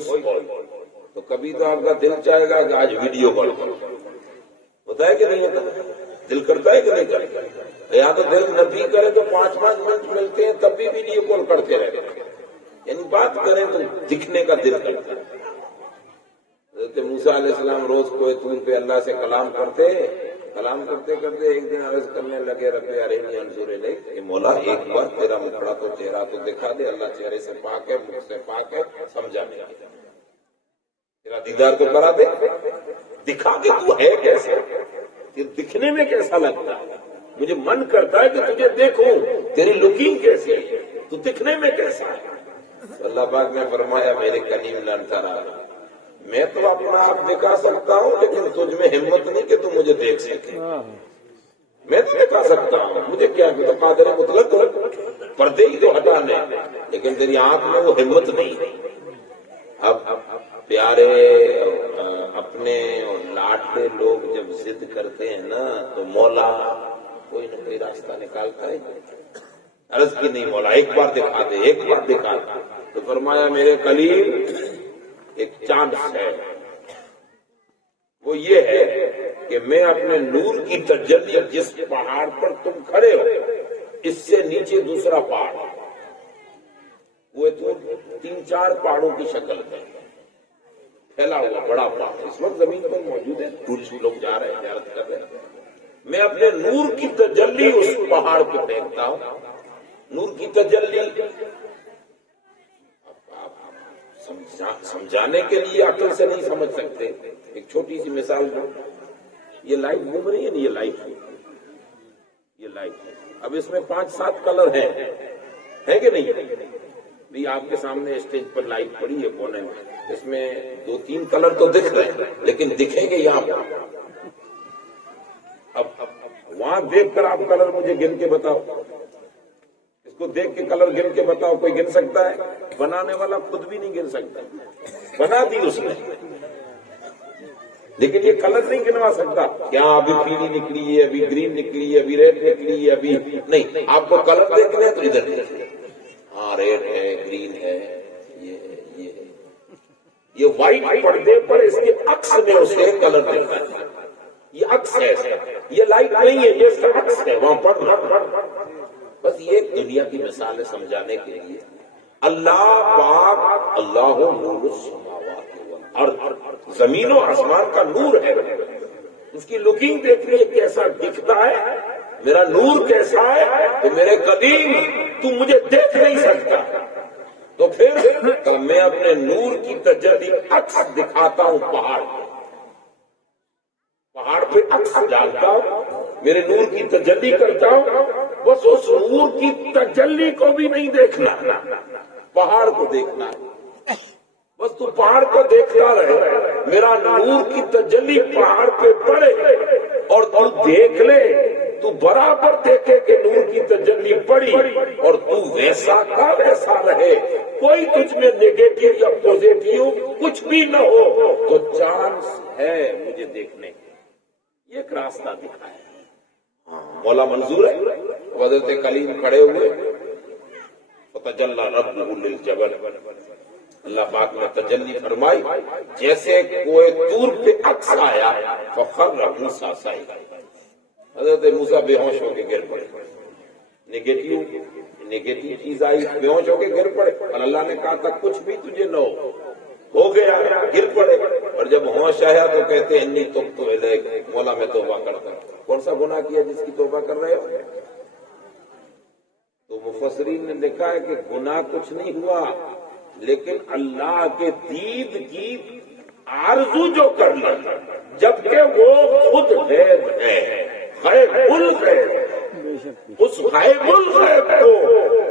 Voice call, تو کبھی تو آپ کا دل چاہے گا کہ آج ویڈیو کال کرو، ہوتا ہے کہ نہیں ہوتا؟ دل کرتا ہے کہ نہیں کرتا؟ یا تو دل نہ بھی کرے تو 5-5 منٹ ملتے ہیں تب بھی ویڈیو کال کرتے رہتے ہیں، یعنی بات کریں تو دکھنے کا دل کرتا ہے۔ حضرت موسیٰ علیہ السلام روز کوہ طور پہ اللہ سے کلام کرتے کرتے ایک دن عرض کرنے لگے رب ارنی انظر الیک، کہ مولا ایک بار تیرا مکھڑا تو چہرہ تو دکھا دے۔ اللہ چہرے سے پاک ہے، مکھ سے پاک ہے، سمجھا نہیں، تیرا دیدار تو کرا دے، دکھا کے تو ہے کیسے، دکھنے میں کیسا لگتا ہے، مجھے من کرتا ہے کہ تجھے دیکھوں، تیری لکنگ کیسی ہے، تو دکھنے میں کیسا ہے۔ اللہ پاک نے فرمایا میرے کلیم لن ترا، میں تو اپنا آپ دکھا سکتا ہوں لیکن تجھ میں ہمت نہیں کہ تم مجھے دیکھ سکے۔ میں تو دکھا سکتا ہوں، مجھے کیا، میں تو قادر مطلق پردے ہی تو ہٹانے، لیکن تیری آنکھ میں وہ ہمت نہیں۔ اب پیارے اپنے اور لاڈلے لوگ جب ضد کرتے ہیں نا تو مولا کوئی نہ کوئی راستہ نکالتا ہے۔ عرض کی نہیں مولا ایک بار دکھا دے، ایک بار دکھا دے، تو فرمایا میرے کلیم ایک چانس ہے، وہ یہ ہے کہ میں اپنے نور کی تجلی جس پہاڑ پر تم کھڑے ہو اس سے نیچے دوسرا پہاڑ، وہ 3-4 پہاڑوں کی شکل میں پھیلا ہوا بڑا پہاڑ اس وقت زمین پر موجود ہے، ٹورسٹ لوگ جا رہے ہیں، زیارت کر رہے ہیں۔ میں اپنے نور کی تجلی اس پہاڑ پہ پھینکتا ہوں۔ نور کی تجلی سمجھانے کے لیے عقل سے نہیں سمجھ سکتے، ایک چھوٹی سی مثال دو، یہ لائٹ گھوم رہی ہے نا، یہ لائٹ ہے، اب اس میں 5-7 کلر ہے کہ نہیں؟ بھی آپ کے سامنے اسٹیج پر لائٹ پڑی ہے کونے میں، اس میں 2-3 کلر تو دکھ رہے ہیں لیکن دکھیں گے یہاں پر۔ اب وہاں دیکھ کر آپ کلر مجھے گن کے بتاؤ، اس کو دیکھ کے کلر گن کے بتاؤ، کوئی گن سکتا ہے؟ بنانے والا خود بھی نہیں گن سکتا، بنا دی اس نے لیکن یہ کلر نہیں گنوا سکتا، یہاں ابھی پیلی نکلی ہے، ابھی گرین نکلی ہے، ابھی ریڈ نکلی ہے، ابھی نہیں۔ آپ کو کلر دیکھنا ہے تو ادھر دیکھیں، ہاں ریڈ ہے، گرین ہے، یہ وائٹ پردے پر اس کے عکس میں اسے کلر دیکھنا ہے، یہ عکس ہے، یہ لائٹ نہیں ہے، یہ اس کا عکس ہے وہاں پر۔ بس یہ دنیا کی مثالیں سمجھانے کے لیے اللہ پاک اللہ نور السماوات والارض، زمین و آسمان کا نور ہے، اس کی لکنگ دیکھ لیے کیسا دکھتا ہے، میرا نور کیسا ہے کہ میرے قدیم تو مجھے دیکھ نہیں سکتا، تو پھر میں اپنے نور کی تجلی عکس دکھاتا ہوں پہاڑ پہ عکس ڈالتا ہوں، میرے نور کی تجلی کرتا ہوں، بس اس نور کی تجلی کو بھی نہیں دیکھنا، پہاڑ کو دیکھنا ہے، بس تو پہاڑ کو دیکھتا رہے، میرا نور کی تجلی پہاڑ پہ پڑے اور تو دیکھ لے، تو برابر دیکھے کہ نور کی تجلی پڑی اور تو ویسا کا ویسا رہے، کوئی تجھ میں نیگیٹو یا پوزیٹیو کچھ بھی نہ ہو، تو چانس ہے مجھے دیکھنے کا، یہ ایک راستہ دکھا ہے۔ مولا منظور ہے، حضرت کلیم کھڑے ہوئے، فتجلی ربہ للجبل، اللہ پاک نے تجلی فرمائی، جیسے کوئی طور پہ عکس آیا، فخر موسیٰ صعقا، حضرت موسیٰ بے ہوش ہو کے گر پڑے، نیگیٹو چیز آئی، بے ہوش ہو کے گر پڑے، اور اللہ نے کہا تھا کچھ بھی تجھے نہ ہو گیا، گر پڑے، اور جب ہوش آیا تو کہتے انی تبت الیک، مولا میں توبہ کرتا ہوں۔ کون سا گناہ کیا جس کی توبہ کر رہے ہو؟ تو مفسرین نے لکھا ہے کہ گناہ کچھ نہیں ہوا، لیکن اللہ کے دید کی آرزو جو کر لی، جبکہ وہ خود غیب ہے، غیب الغیب، اس غیب الغیب کو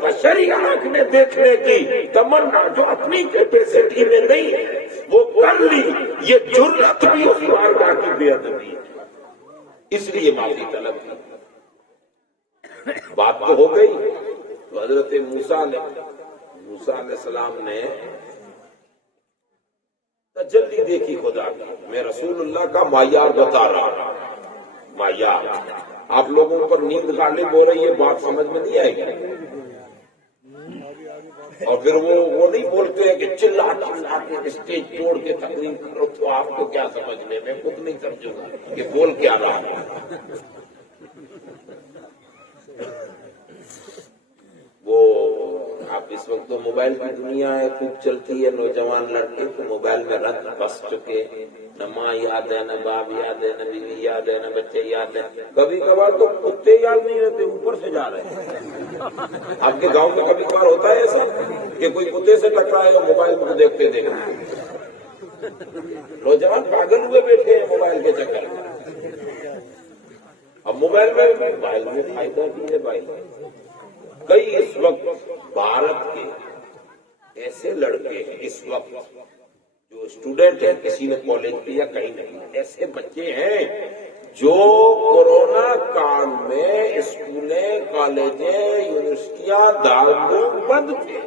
بشری آنکھ نے دیکھنے کی تمنا جو اپنی کیپیسٹی میں نہیں ہے وہ کر لی، یہ جرأت بھی اس بارگاہ کی بے ادبی ہے، اس لیے معافی طلب کی۔ بات تو ہو گئی، تو حضرت موسیٰ علیہ السلام نے تجلی دیکھی خدا کی۔ میں رسول اللہ کا معیار بتا رہا ہوں، معیار۔ آپ لوگوں پر نیند غالب ہو رہی ہے، بات سمجھ میں نہیں آئے گی، اور پھر وہ نہیں بولتے ہیں کہ چلا چلا کے اسٹیج توڑ کے تقریر کرو، تو آپ کو کیا سمجھنے میں خود نہیں سمجھوں گا کہ بول کیا رہا ہے۔ وہ اب اس وقت تو موبائل کی دنیا ہے، خوب چلتی ہے، نوجوان لڑکے تو موبائل میں رت بس چکے، نہ ماں یاد ہے، نہ باپ یاد ہے، نہ بیوی یاد ہے، نہ بچے یاد ہے، کبھی کبھار تو کتے یاد نہیں رہتے، اوپر سے جا رہے ہیں۔ آپ کے گاؤں میں کبھی کبھار ہوتا ہے ایسا کہ کوئی کتے سے ٹکرائے اور موبائل کو دیکھتے دیکھتے نوجوان پاگل ہوئے بیٹھے ہیں موبائل کے چکر میں۔ اب موبائل میں فائدہ بھی ہے بھائی، کئی اس وقت بھارت کے ایسے لڑکے ہیں اس وقت جو اسٹوڈنٹ ہیں، کسی نے کالج کیا کہیں نہیں، ایسے بچے ہیں جو کورونا کال میں اسکولیں، کالجیں، یونیورسٹیاں، دارالعلوم بند تھے،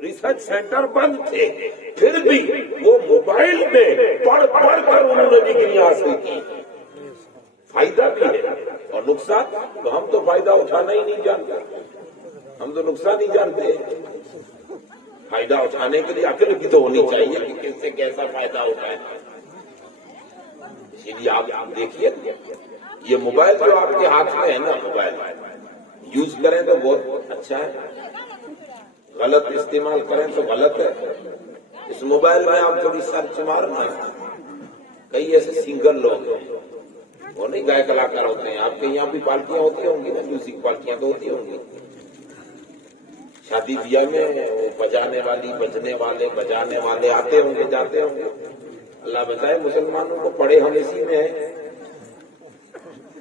ریسرچ سینٹر بند تھے، پھر بھی وہ موبائل میں پڑھ پڑھ کر انہوں نے ڈگری حاصل کی۔ فائدہ بھی ہے اور نقصان، تو ہم تو فائدہ اٹھانا ہی نہیں جانتے، ہم تو نقصان ہی جانتے ہیں۔ فائدہ اٹھانے کے لیے عقل بھی تو ہونی چاہیے کہ کس سے کیسا فائدہ اٹھائے۔ اسی لیے آپ دیکھیے یہ موبائل جو آپ کے ہاتھ میں ہے نا، موبائل یوز کریں تو بہت اچھا ہے، غلط استعمال کریں تو غلط ہے۔ اس موبائل میں آپ تھوڑی سرچ مارنا، کئی ایسے سنگر لوگ ہیں، وہ نہیں گائے کلاکار ہوتے ہیں، آپ کے یہاں بھی پارٹیاں ہوتی ہوں گی نا، میوزک پارٹیاں تو ہوتی ہوں گی، شادی بیاہ میں بجانے والی، بجنے والے، بجانے والے آتے ہوں گے، جاتے ہوں گے۔ اللہ بچائے مسلمانوں کو، پڑے ہم اسی میں ہیں،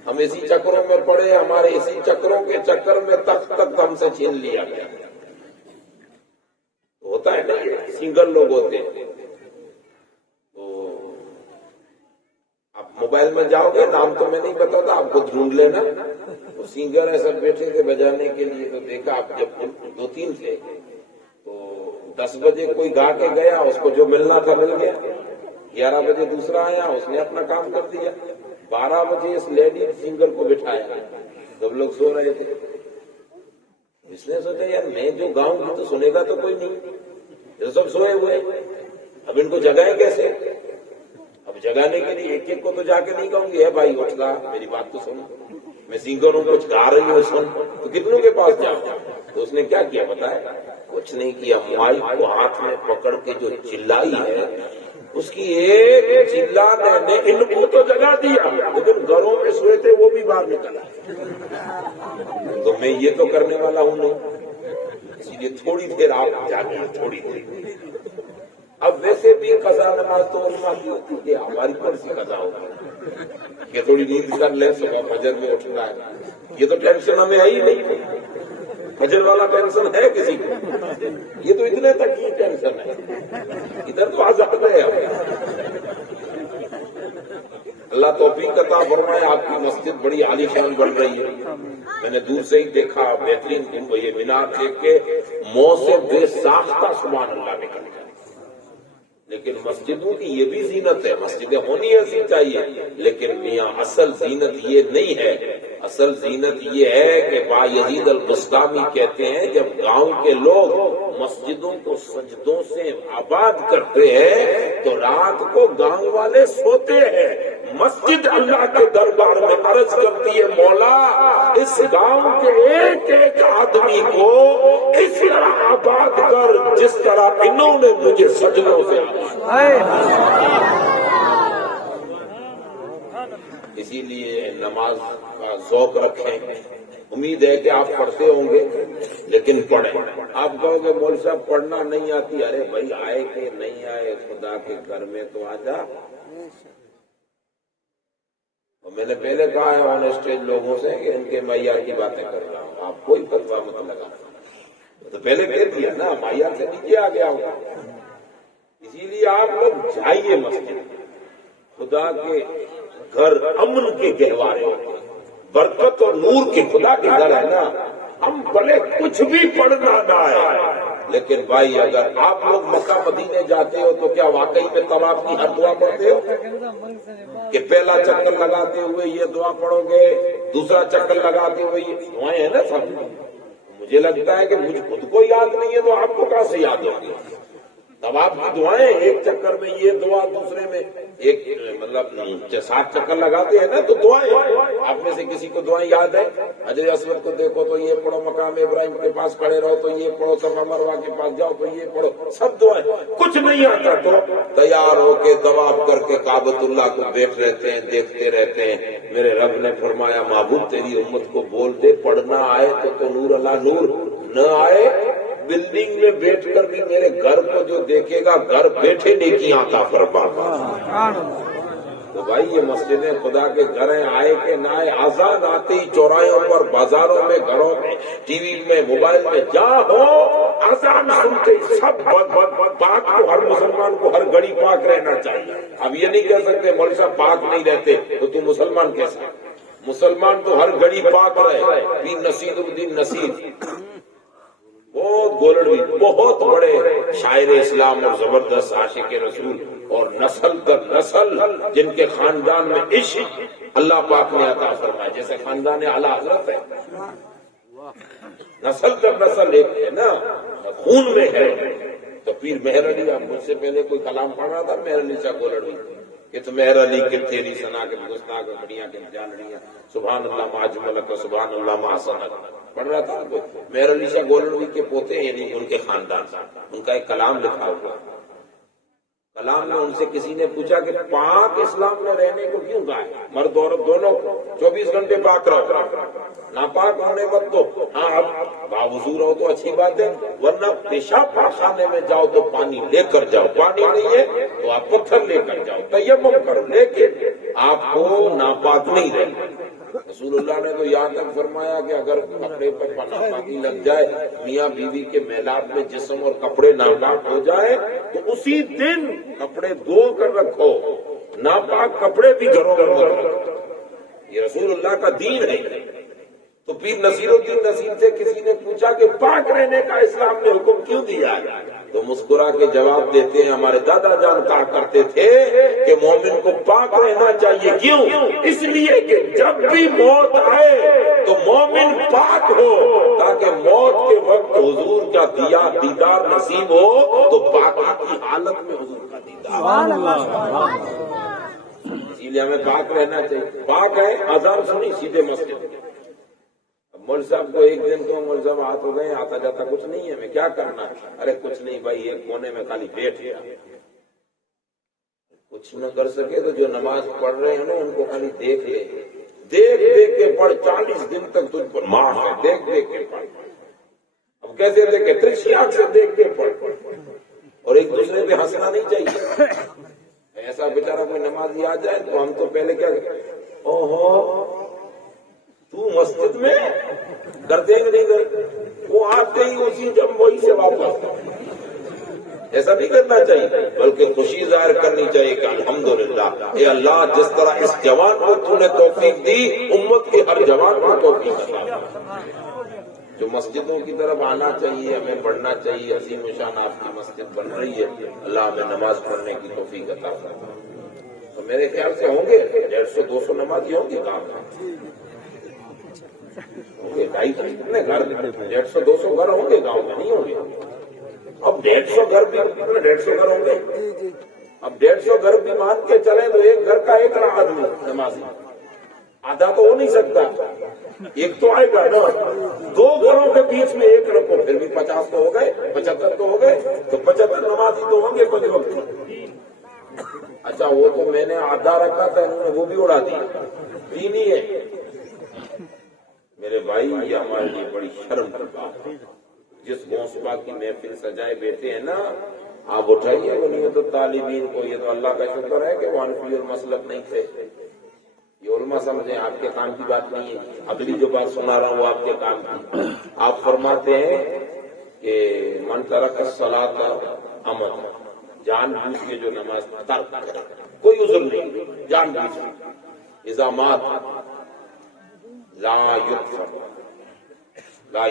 ہم اسی چکروں میں پڑے، ہمارے اسی چکروں کے چکر میں تخت تک ہم سے چھین لیا گیا۔ ہوتا ہے نا، سنگر لوگ ہوتے ہیں، تو آپ موبائل میں جاؤ گے، نام تو میں نہیں بتاتا، آپ کو ڈھونڈ لینا، تو سنگر ایسا بیٹھے تھے بجانے کے لیے، تو دیکھا آپ جب 2-3 تھے، تو 10 بجے کوئی گا کے گیا، اس کو جو ملنا تھا مل گیا، 11 بجے دوسرا آیا، اس نے اپنا کام کر دیا، 12 بجے اس لیڈی سنگر کو بٹھایا، سب لوگ سو رہے تھے، اس نے سوچا یار میں جو گاؤں گی تو سنے گا تو کوئی نہیں، یہ سب سوئے ہوئے، اب ان کو جگائیں کیسے؟ اب جگانے کے لیے ایک ایک کو تو جا کے نہیں کہوں گی، ہے بھائی اٹھ گا، میری بات تو سنو، میں سنگر ہوں، کچھ گا رہی ہوں، سن، تو کتنوں کے پاس جاؤ؟ تو اس نے کیا کیا بتایا؟ کچھ نہیں کیا، مائک کو ہاتھ میں پکڑ کے جو چلائی ہے، اس کی ایک چلانے نے ان کو تو جگا دیا، لیکن گھروں میں سوئے تھے وہ بھی باہر نکلا۔ تو میں یہ تو کرنے والا ہوں نہیں، اسی لیے تھوڑی دیر آپ جاگیں، تھوڑی دیر۔ اب ویسے بھی قضا نماز تو علماء کی ہوتی ہے، ہماری کون سی قضا ہوگی کہ تھوڑی نیند کر لیں، صبح فجر میں اٹھنا ہے، یہ تو ٹینشن ہمیں ہے ہی نہیں، فجر والا ٹینشن ہے کسی کو؟ یہ تو اتنے تک ہی ٹینشن ہے، ادھر تو آزاد ہے۔ اللہ توفیق عطا فرمائے، آپ کی مسجد بڑی عالی شان بن رہی ہے، میں نے دور سے ہی دیکھا، بہترین یہ مینار دیکھ کے منہ سے بے ساختہ سبحان اللہ نکل جائے۔ لیکن مسجدوں کی یہ بھی زینت ہے، مسجدیں ہونی ایسی چاہیے، لیکن میاں اصل زینت یہ نہیں ہے، اصل زینت یہ ہے کہ بایزید البسطامی کہتے ہیں جب گاؤں کے لوگ مسجدوں کو سجدوں سے آباد کرتے ہیں تو رات کو گاؤں والے سوتے ہیں، مسجد اللہ کے دربار میں عرض کرتی ہے مولا اس گاؤں کے ایک ایک آدمی کو اس طرح آباد کر جس طرح انہوں نے مجھے سجدوں سے اسی لیے نماز کا ذوق رکھیں۔ امید ہے کہ آپ پڑھتے ہوں گے، لیکن پڑھیں۔ آپ کہو گے مول صاحب پڑھنا نہیں آتی، ارے بھائی آئے کہ نہیں آئے خدا کے گھر میں تو آ جا۔ اور میں نے پہلے کہا ہے آن اسٹیج لوگوں سے کہ ان کے معیار کی باتیں کر رہا ہوں، آپ کوئی فتویٰ مت لگا، تو پہلے کہہ دیا نا معیار سے نیچے آ گیا ہوگا۔ اسی لیے آپ لوگ جائیے مسجد، خدا کے گھر امن کے گہوارے، برکت اور نور کے خدا کے گھر ہے نا۔ ہم بھلے کچھ بھی پڑھنا نہ آئے، لیکن بھائی اگر آپ لوگ مکہ مدینے جاتے ہو تو کیا واقعی میں طواف کی ہر دعا پڑھتے ہو کہ پہلا چکر لگاتے ہوئے یہ دعا پڑھو گے، دوسرا چکر لگاتے ہوئے یہ دعائیں ہیں نا سب؟ مجھے لگتا ہے کہ مجھ خود کو یاد نہیں ہے تو آپ کو کہاں سے یاد ہوگی؟ اب آپ کی دعائیں ایک چکر میں یہ دعا دوسرے میں ایک مطلب 7 چکر لگاتے ہیں نا تو دعائیں آپ میں سے کسی کو دعائیں یاد ہے؟ حجر اسود کو دیکھو تو یہ پڑھو، مقام ابراہیم کے پاس کھڑے رہو تو یہ پڑھو، صفا مروہ کے پاس جاؤ تو یہ پڑھو، سب دعائیں۔ کچھ نہیں آتا تو تیار ہو کے طواف کر کے کعبۃ اللہ کو بیٹھ رہتے ہیں، دیکھتے رہتے ہیں۔ میرے رب نے فرمایا معبود تیری امت کو بول دے پڑھنا آئے تو نور اللہ نور، نہ آئے بلڈنگ میں بیٹھ کر بھی میرے گھر کو جو دیکھے گا گھر بیٹھے نیکی عطا فرما۔ تو بھائی یہ مسجدیں خدا کے گھر ہیں، آئے کہ نہ آئے، آزاد آتے ہی چوراہوں پر، بازاروں میں، گھروں میں، ٹی وی میں، موبائل میں، جہاں ہو آزان سنتے ہی سب پاک کو، ہر مسلمان کو ہر گھڑی پاک رہنا چاہیے۔ اب یہ نہیں کہہ سکتے مولوی صاحب پاک نہیں رہتے تو تم مسلمان کیسا؟ مسلمان تو ہر گھڑی پاک رہے۔ بھی نصیر الدین نصیر بہت گولڑوی، بہت بڑے شاعر اسلام اور زبردست عاشق رسول، اور نسل در نسل جن کے خاندان میں عشق اللہ پاک نے عطا فرمایا، جیسے خاندان اعلی حضرت ہے، نسل در نسل ایک ہے نا، خون میں ہے۔ تو پیر مہر علی، آپ مجھ سے پہلے کوئی کلام پڑھ رہا تھا مہر علی سے گولڑوی کہ تو مہر علی کے تیری سنا کے گستاخ بڑیاں کے جانڑیاں، سبحان اللہ ما اجملک سبحان اللہ ما احسنک پڑھ رہا تھا۔ مہر علی شاہ گولڑوی کے پوتے یعنی ان کے خاندان، ان کا ایک کلام لکھا ہوا۔ کلام میں ان سے کسی نے پوچھا کہ پاک اسلام میں رہنے کو کیوں کہا ہے؟ مرد عورت دونوں 24 گھنٹے پاک رہو، ناپاک ہونے مت دو۔ ہاں اب باوضو رہو تو اچھی بات ہے، ورنہ پیشاب پاخانے میں جاؤ تو پانی لے کر جاؤ، پانی نہیں ہے تو آپ پتھر لے کر جاؤ، تیمم کرو، لیکن آپ کو ناپاک نہیں رہنا۔ رسول اللہ نے تو یہاں تک فرمایا کہ اگر کپڑے پر ناپاکی لگ جائے، میاں بیوی کے میلاد میں جسم اور کپڑے ناپاک ہو جائے تو اسی دن کپڑے دھو کر رکھو، ناپاک کپڑے بھی گھروں میں مت رکھو۔ یہ رسول اللہ کا دین ہے۔ تو پیر نصیر الدین نصیر سے کسی نے پوچھا کہ پاک رہنے کا اسلام نے حکم کیوں دیا ہے؟ تو مسکرا کے جواب دیتے ہیں ہمارے دادا جان کہا کرتے تھے کہ مومن کو پاک رہنا چاہیے۔ کیوں؟ اس لیے کہ جب بھی موت آئے تو مومن پاک ہو، تاکہ موت کے وقت حضور کا دیدار نصیب ہو تو پاکی کی حالت میں حضور کا دیدار۔ اسی لیے ہمیں پاک رہنا چاہیے۔ پاک ہے، اذان سنی سیدھے مسجد۔ مول صاحب کو ایک دن کو مول صاحب ہاتھ ہو گئے، آتا جاتا کچھ نہیں ہے، ہمیں کیا کرنا ہے؟ ارے کچھ نہیں بھائی، ایک کونے میں خالی بیٹھ گیا، کچھ نہ کر سکے تو جو نماز پڑھ رہے ہیں نا ان کو خالی دیکھ لے، دیکھ دیکھ کے پڑھ، 40 دن تک تجھ پر معاف ہے، دیکھ دیکھ کے پڑھ۔ اب کیسے دیکھے؟ ترچھی آنکھ سے دیکھ کے پڑھ، اور ایک دوسرے پہ ہنسنا نہیں چاہیے۔ ایسا بیچارہ کوئی نمازی آ جائے تو ہم تو پہلے کیا اوہو تو مسجد میں کرتے کہ نہیں کرتے، وہ آتے ہی اسی جب وہی سے واپس۔ ایسا نہیں کرنا چاہیے، بلکہ خوشی ظاہر کرنی چاہیے کہ الحمدللہ اے اللہ جس طرح اس جوان کو تو نے توفیق دی، امت کے ہر جوان کو توفیق عطا۔ جو مسجدوں کی طرف آنا چاہیے، ہمیں پڑھنا چاہیے۔ عظیم شان آپ کی مسجد بن رہی ہے، اللہ ہمیں نماز پڑھنے کی توفیق عطا فرمائے۔ تو میرے خیال سے ہوں گے 150-200 نمازی ہوں گے گاؤں میں، کتنے گھر 150-200 گھر ہوں گے گاؤں میں، نہیں ہوں گے؟ اب 150 گھر بھی 150 گھر ہوں گے، اب 150 گھر بھی مان کے چلیں تو ایک گھر کا ایک آدمی نمازی، آدھا تو ہو نہیں سکتا، ایک تو آئے گا نا۔ 2 گھروں کے بیچ میں ایک رکھو، پھر بھی 50 تو ہو گئے، 75 تو ہو گئے، تو 75 نمازی تو ہوں گے 5 وقت۔ اچھا وہ تو میں نے آدھا رکھا تھا، انہوں نے وہ بھی اڑا دیا، 3 ہی ہے۔ میرے بھائی یہ ہمارے لیے بڑی شرم کی بات ہے۔ جس گوسپا کی محفل سجائے بیٹھے ہیں نا، آپ اٹھائیے غنیمت الطالبین کو۔ یہ تو اللہ کا شکر ہے کہ وہ حنفی المسلک نہیں تھے، یہ علماء سمجھیں، آپ کے کام کی بات نہیں ہے۔ اگلی جو بات سنا رہا ہوں وہ آپ کے کام کی۔ آپ فرماتے ہیں کہ من ترک الصلاۃ عمدا، جان بوجھ کے جو نماز ترک کرے، کوئی عذر نہیں، جان بوجھ کے، اذا مات لا یدفن لا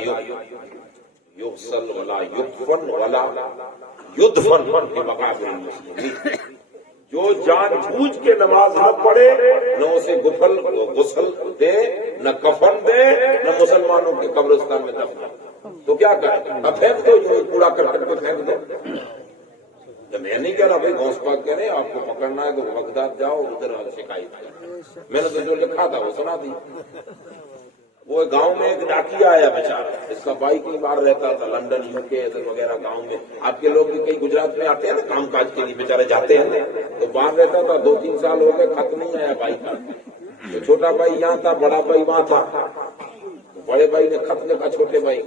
یغسل ولا یدفن ولا یدفن فی مقابر المسلمین، جو جان بوجھ کے نماز نہ پڑھے، نہ اسے غسل دے، نہ کفن دے، نہ مسلمانوں کے قبرستان میں دفن۔ تو کیا کریں؟ اب پھینک دو، یہ کوڑا کرکٹ کو پھینک دو. میں نہیں کہہ رہا بھائی غوث پاک کہہ رہے ہیں آپ کو پکڑنا ہے تو بغداد جاؤ، ادھر شکایت کرو. میں نے تو جو لکھا تھا وہ سنا دی. وہ گاؤں میں ایک ڈاکیا آیا بیچارہ، اس کا بھائی کئی بار رہتا تھا لندن یو کے وغیرہ گاؤں میں. آپ کے لوگ بھی کئی گجرات میں آتے ہیں نا کام کاج کے لیے، بیچارے جاتے ہیں تو باہر رہتا تھا. 2-3 سال ہو گئے خط نہیں آیا بھائی کا. تو چھوٹا بھائی یہاں تھا، بڑا بھائی وہاں تھا. بڑے بھائی نے خط لکھا چھوٹے بھائی.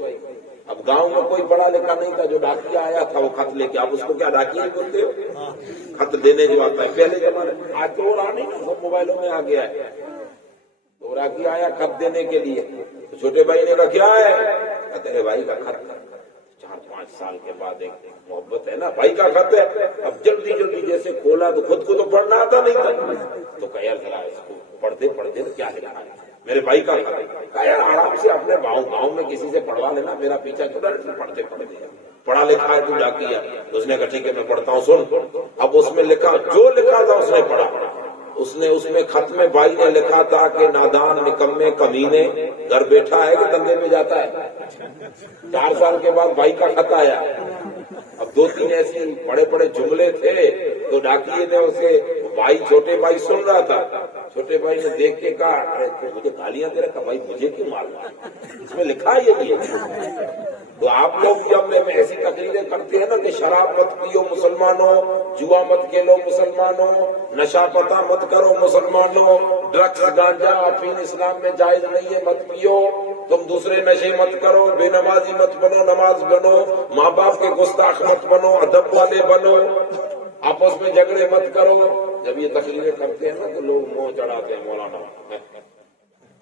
اب گاؤں میں کوئی پڑھا لکھا نہیں تھا، جو ڈاکیا آیا تھا وہ خط لے کے. آپ اس کو کیا ڈاکیا ہی بولتے ہو؟ خط دینے جو آتا ہے پہلے زمانے. آج تو رہا نہیں نا، سب موبائلوں میں آ گیا ہے. تو راکی آیا خط دینے کے لیے. تو چھوٹے بھائی نے کہا کیا ہے؟ تیرے بھائی کا خط. 4-5 سال کے بعد ایک محبت ہے نا، بھائی کا خط ہے. اب جلدی جلدی جیسے کھولا تو خود کو تو پڑھنا آتا نہیں تھا. تو کہا یار ذرا اس کو پڑھ دے کیا لکھا ہے میرے بھائی کا خط. کہا یار آرام سے اپنے گاؤں میں کسی سے پڑھوا لینا، میرا پیچھا چھوڑا. پڑھتے پڑھا لکھا ہے تو ڈاکیا. اس نے کہا ٹھیک ہے میں پڑھتا ہوں سن. اب اس میں لکھا، جو لکھا تھا اس نے پڑھا. اس میں خط میں بھائی نے لکھا تھا کہ نادان نکمے کمینے، گھر بیٹھا ہے کہ دندے میں جاتا ہے. 4 سال کے بعد بھائی کا خط آیا. اب 2-3 ایسے بڑے بڑے جملے تھے تو ڈاکیے نے اسے، بھائی چھوٹے بھائی سن رہا تھا. چھوٹے بھائی نے دیکھ کے کہا مجھے گالیاں دے رہا. بھائی مجھے کیوں مار رہا ہے، اس میں لکھا یہ. تو آپ لوگ جب میں ایسی تقریریں کرتے ہیں نا کہ شراب مت پیو مسلمانوں، جوا مت کھیلو مسلمانوں، نشہ پتا مت کرو مسلمانوں، ڈرگس گانجا افین اسلام میں جائز نہیں ہے مت پیو، تم دوسرے نشے مت کرو، بے نمازی مت بنو، نماز بنو، ماں باپ کے گستاخ مت بنو، ادب والے بنو، آپس میں جھگڑے مت کرو. جب یہ تقریریں کرتے ہیں نا تو لوگ منہ چڑھاتے ہیں مولانا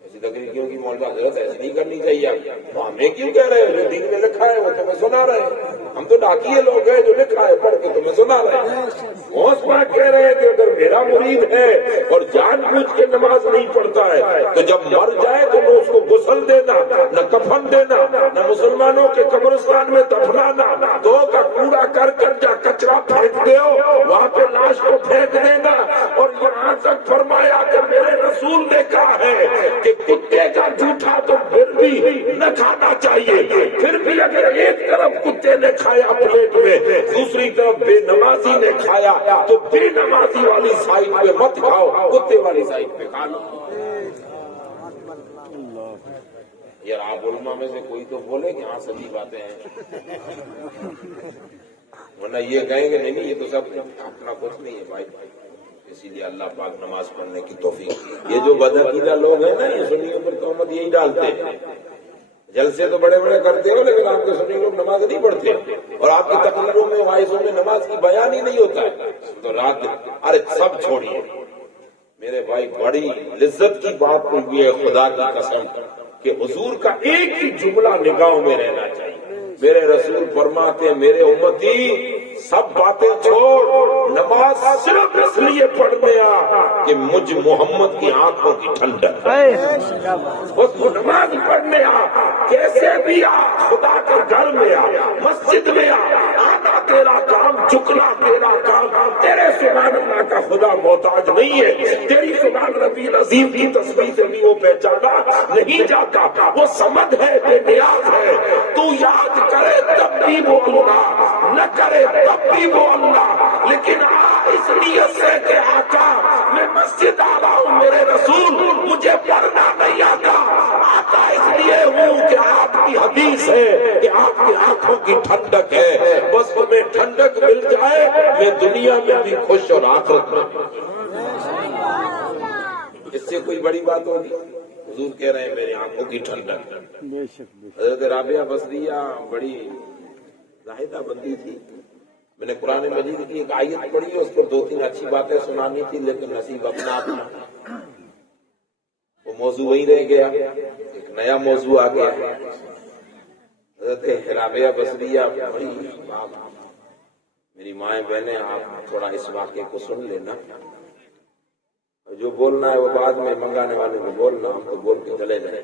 ایسی تقریر کیوں کی مولانا حضرت ایسی نہیں کرنی چاہیے. تو ہمیں کیوں کہہ رہے ہیں؟ جو دین میں لکھا ہے وہ تمہیں سنا رہے ہیں. ہم تو ڈاکیے لوگ ہیں، جو لکھا ہے پڑھ کے تمہیں سنا رہے ہیں. غوث پاک کہہ رہے ہیں کہ اگر میرا مرید ہے اور جان بوجھ کے نماز نہیں پڑھتا ہے تو جب مر جائے تو نہ اس کو غسل دینا، نہ کفن دینا، نہ مسلمانوں کے قبرستان میں دفنانا، دو کا کوڑا کر جا کچرا پھینک دو، وہاں پہ لاش کو پھینک دینا. اور یہاں تک فرمایا کہ میرے رسول نے کہا ہے کہ کتے کا جھوٹا تو پھر بھی نہ کھانا چاہیے. پھر بھی اگر ایک طرف کتے نے کھایا پلیٹ میں، دوسری طرف بے نمازی نے کھایا تو بے نمازی والی سائڈ پہ مت کھاؤ، کتے والی سائڈ پہ کھا لو. یار آپ علماء میں سے کوئی تو بولے کہ ہاں صحیح باتیں ہیں، ورنہ یہ کہیں گے نہیں یہ تو سب اپنا کچھ نہیں ہے بھائی. اسی لیے اللہ پاک نماز پڑھنے کی توفیق. یہ جو بدعقیدہ لوگ ہیں نا، یہ سنیوں پر تہمت یہی ڈالتے ہیں. جلسے تو بڑے بڑے کرتے ہو لیکن آپ کے سنی لوگ نماز نہیں پڑھتے، اور آپ کی تقریروں میں وائسوں میں نماز کی بیان ہی نہیں ہوتا ہے. تو رات ارے سب چھوڑیے میرے بھائی، بڑی لذت کی بات ہوئی ہے خدا کی قسم کہ حضور کا ایک ہی جملہ نگاہوں میں رہنا چاہیے. میرے رسول فرماتے ہیں میرے امتی سب باتیں چھوڑ، نماز صرف اس لیے پڑھنے آ کہ مجھ محمد کی آنکھوں کی ٹھنڈک. بس تو نماز پڑھنے آ، کیسے بھی آ، خدا کے گھر میں آ، مسجد میں آنا تیرا کام، جھکنا تیرا کام. تیرے سبحان اللہ کا خدا محتاج نہیں ہے. تیری سبحان ربی العظیم کی تصویر سے بھی وہ پہچانا نہیں جاتا. وہ سمد ہے، بے نیاز ہے. تو یاد کرے تب بھی وہ اللہ، نہ کرے تب بھی وہ اللہ. لیکن اس نیت سے کہ آقا میں مسجد آ رہا ہوں، میرے رسول مجھے پڑھنا نہیں آتا. آتا اس لیے ہوں کہ آپ کی حدیث ہے کہ آپ کی آنکھوں کی ٹھنڈک ہے. بس تمہیں ٹھنڈک مل جائے میں دنیا میں بھی خوش اور آخرت میں. اس سے کوئی بڑی بات ہوگی؟ حضور کہہ رہے ہیں میری آنکھوں کی ٹھنڈک. حضرت رابعہ بصریہ بڑی زاہدہ بندی تھی. میں نے قرآن مجید کی ایک آیت پڑھی، اس کو 2-3 اچھی باتیں سنانی تھی لیکن نصیب اپنا اپنا، وہ موضوع وہی رہ گیا. ایک نیا موضوع آ گیا. حضرت رابعہ بصریہ بڑی، میری مائیں بہنیں آپ تھوڑا اس واقعے کو سن لینا. جو بولنا ہے وہ بعد میں منگانے والے کو بولنا، ہم تو بول کے چلے جائیں.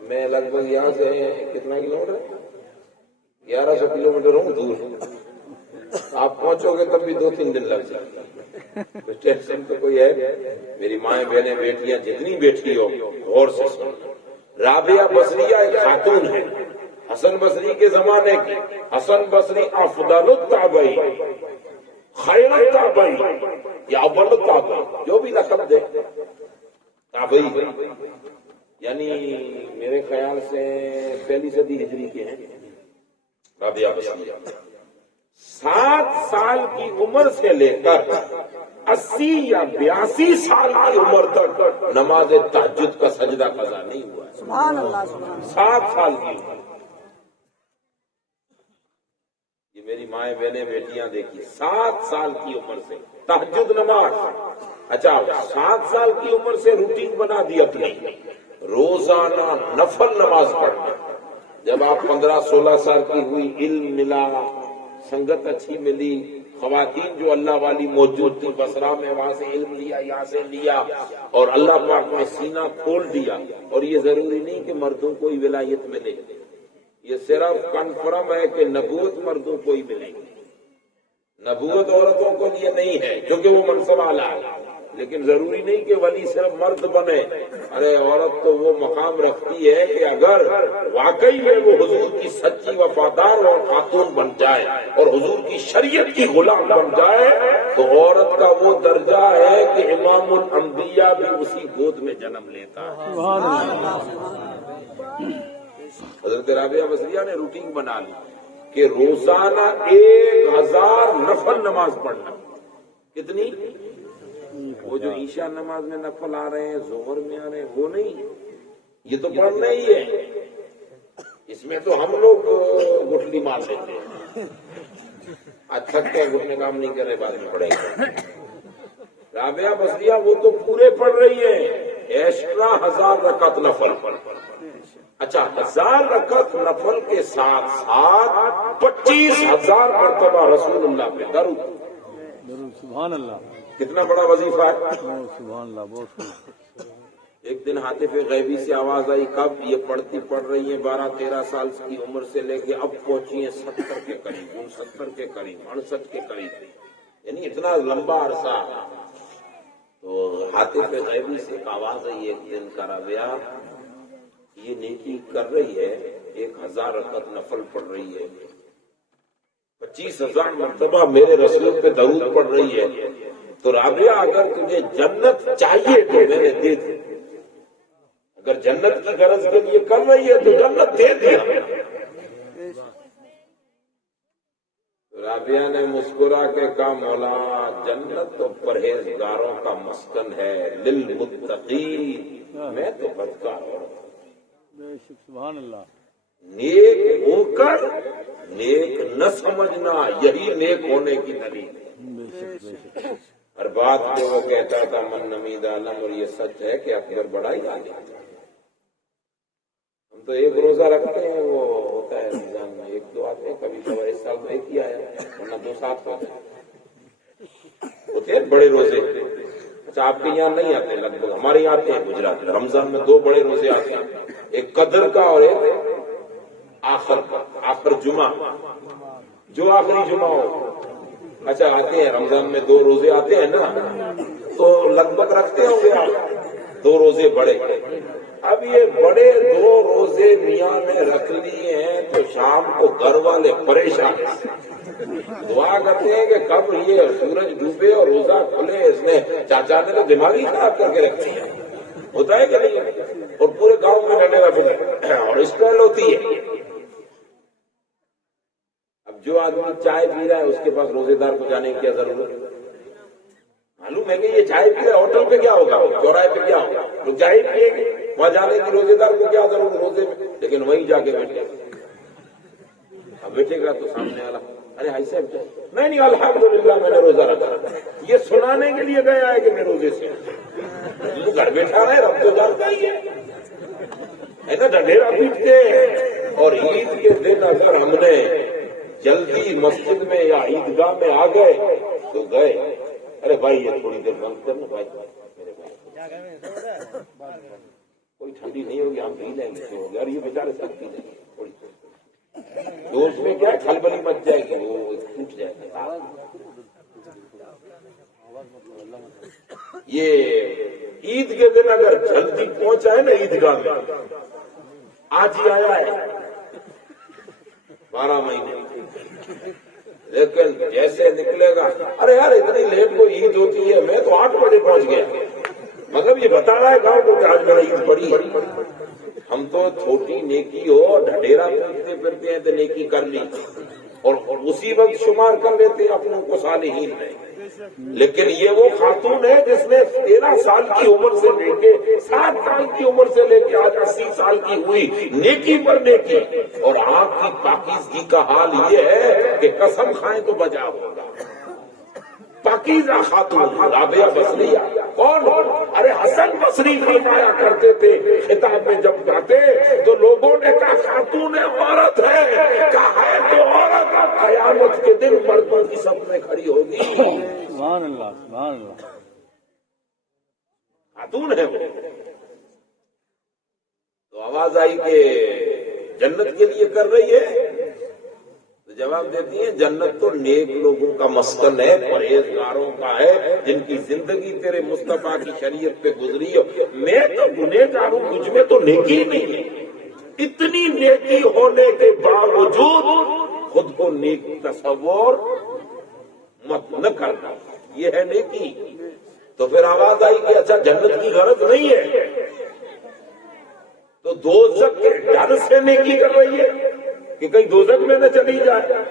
میں لگ بھگ یہاں سے کتنا کلو میٹر، 1100 کلو میٹر ہوں دور. آپ پہنچو گے تب بھی 2-3 دن لگ جائے. اسٹیشن تو کوئی ہے. میری مائیں بہنیں بیٹیاں جتنی بیٹھی ہو غور سے سن. رابعہ بصریہ ایک خاتون ہے، حسن بصری کے زمانے کی. حسن بصری افضل التابعین، خیر التابعین یا اول التابعین، جو بھی لقب دے تابعی، یعنی میرے خیال سے پہلی صدی ہجری کے ہیں رابعہ بصریہ. 7 سال کی عمر سے لے کر 80 یا 82 سال کی عمر تک نماز تہجد کا سجدہ قضا نہیں ہوا ہے. سبحان اللہ سبحان اللہ. 7 سال کی عمر. یہ میری مائیں بہنیں بیٹیاں دیکھی، 7 سال کی عمر سے تہجد نماز. اچھا 7 سال کی عمر سے روٹین بنا دی اپنی، روزانہ نفل نماز پڑھنا. جب آپ 15-16 سال کی ہوئی، علم ملا، سنگت اچھی ملی، خواتین جو اللہ والی موجود تھی بصرہ میں، وہاں سے علم لیا، یہاں سے لیا، اور اللہ پاک میں سینہ کھول دیا. اور یہ ضروری نہیں کہ مردوں کو ہی ولایت ملے، یہ صرف کنفرم ہے کہ نبوت مردوں کو ہی ملے گی، نبوت عورتوں کو لیے نہیں ہے کیونکہ وہ منصب اعلیٰ ہے. لیکن ضروری نہیں کہ ولی صرف مرد بنے. ارے عورت تو وہ مقام رکھتی ہے کہ اگر واقعی میں وہ حضور کی سچی وفادار اور خاتون بن جائے اور حضور کی شریعت کی غلام بن جائے تو عورت کا وہ درجہ ہے کہ امام الانبیاء بھی اسی گود میں جنم لیتا ہے. حضرت رابعہ بصریہ نے روٹین بنا لی کہ روزانہ 1000 نفل نماز پڑھنا. کتنی؟ وہ جو عشاء نماز میں نفل آ رہے ہیں، ظہر میں آ رہے ہیں، وہ نہیں، یہ تو پڑھنا ہی ہے. اس میں تو ہم لوگ گٹھلی مار دیتے ہیں، آج تھک کے گھٹنے کام نہیں کر رہے، بعد میں پڑھیں گے. رابعہ بصریہ وہ تو پورے پڑھ رہی ہے، ایکسٹرا 1000 رکعت نفل. اچھا 1000 رکعت نفل کے ساتھ ساتھ 25,000 مرتبہ رسول اللہ پہ درود. سبحان اللہ. کتنا بڑا وظیفہ ہے. سبحان اللہ. بہت. ایک دن حاطف غیبی سے آواز آئی، کب؟ یہ پڑھ رہی ہیں 12-13 سال کی عمر سے لے کے اب پہنچی ہیں 70 کے قریب، 69 کے قریب، 68 کے قریب، یعنی اتنا لمبا عرصہ. تو حاطف غیبی سے ایک آواز آئی ایک دن کا، رابعہ یہ نیکی کر رہی ہے، 1000 رکعت نفل پڑھ رہی ہے، 25,000 مرتبہ میرے رسول پہ درود پڑھ رہی ہے. تو رابعہ اگر تجھے جنت چاہیے تو میں نے دے دی، اگر جنت کی غرض کے لیے کر رہی ہے تو جنت دے دیا. رابعہ نے مسکرا کے کہا، مولا جنت تو پرہیزگاروں کا مسکن ہے، للمتقین، میں تو بدکار ہوں. سبحان اللہ. نیک ہو کر نیک نہ سمجھنا، یہی نیک ہونے کی دلیل ہے. ہر بات جو وہ کہتا تھا من نمید عالم، اور یہ سچ ہے کہ اکبر بڑا ہی عالم. ہم تو ایک روزہ رکھتے ہیں، وہ ہوتا ہے رمضان میں 1-2 آتے ہیں، کبھی کبھی اس سال تو ایک ہی آیا، ورنہ 2-7 ہوتے ہیں بڑے روزے. اچھا آپ کے یہاں نہیں آتے؟ لگ بھگ ہمارے یہاں آتے ہیں گجرات میں. رمضان میں 2 بڑے روزے آتے ہیں، ایک قدر کا اور ایک آخر کا. آخر جمعہ، جو آخری جمعہ ہو. اچھا آتے ہیں رمضان میں 2 روزے آتے ہیں نا، تو لگ بھگ رکھتے ہوں گے آپ 2 روزے بڑے. اب یہ بڑے 2 روزے میاں نے رکھ لیے ہیں تو شام کو گھر والے پریشان دعا کرتے ہیں کہ کب یہ سورج ڈوبے اور روزہ کھلے. اس نے چاچا نے تو دماغی خراب کر کے رکھی ہے، ہوتا ہے کہ نہیں؟ اور پورے گاؤں میں رہنے والے اور اسٹال ہوتی ہے. اب جو آدمی چائے پی رہا ہے اس کے پاس روزے دار کو جانے کی کیا ضرورت؟ معلوم ہے کہ یہ چائے پی رہا ہے، ہوٹل پہ کیا ہوگا، چوراہے پہ کیا ہوگا، لوگ چائے پیے گے، وہاں جانے کی روزے دار کو کیا ضرورت روزے میں. لیکن وہیں جا کے بیٹھے، اب بیٹھے گا تو سامنے والا ارے ایسے نہیں الحمدللہ میں نے روزہ رکھا، یہ سنانے کے لیے گیا ہے کہ میں روزے سے. تو گھر بیٹھا رہے، رب تو جانتا ہی ہے نا. ڈنڈیرا پیٹتے ہیں. اور عید کے دن اگر ہم نے جلدی مسجد میں یا عیدگاہ میں آ گئے تو گئے، ارے بھائی یہ تھوڑی دیر بند کرنا بھائی، میرے بھائی کوئی ٹھنڈی نہیں ہوگی، ہم پی لیں گے ہوگی. اور یہ بیچارے سب پی لیں گے تھوڑی دو، اس میں کیا کھلبلی مچ جائے گی، وہ ٹوٹ جائے گا. یہ عید کے دن اگر جلدی پہنچا ہے نا عیدگاہ میں آج ہی آیا ہے 12 مہینے، لیکن جیسے نکلے گا ارے یار اتنی لیٹ کو عید ہوتی ہے، میں تو 8 بجے پہنچ گیا، مطلب یہ بتا رہا ہے گاؤں کو کہ آج میرا عید پڑی۔ ہم تو چھوٹی نیکی ہو ڈھڈیرا پھینکتے پھرتے ہیں تو نیکی کر لی اور اسی وقت شمار کر لیتے ہیں اپنوں کو صالحین میں، لیکن یہ وہ خاتون ہے جس نے 13 سال کی عمر سے لے کے 7 سال کی عمر سے لے کے آج 80 سال کی ہوئی، نیکی پر نیکی، اور آنکھ کی پاکیزگی کا حال یہ ہے کہ قسم کھائیں تو بچا ہوگا۔ پاکیزہ خاتون رابعہ بصریہ کون؟ ارے حسن بصری فرمایا کرتے تھے خطاب میں جب گاتے تو لوگوں نے کہا خاتون عورت ہے، کہا ہے تو عورت قیامت کے دن مردوں کی صف میں کھڑی ہوگی۔ سبحان اللہ سبحان اللہ، خاتون ہے وہ۔ تو آواز آئی کہ جنت کے لیے کر رہی ہے، تو جواب دیتی ہیں جنت تو نیک لوگوں کا مسکن ہے، پرہیزگاروں کا ہے، جن کی زندگی تیرے مصطفیٰ کی شریعت پہ گزری ہو۔ میں تو گنہگار ہوں، مجھ میں تو نیکی نہیں ہے۔ اتنی نیکی ہونے کے باوجود خود کو نیک تصور مت نہ کرنا، یہ ہے نیکی۔ تو پھر آواز آئی کہ اچھا جنت کی غرض نہیں ہے تو دوزخ کے ڈر سے نیکی کر رہی ہے کہ کہیں دوزخ میں نہ چلی جائے؟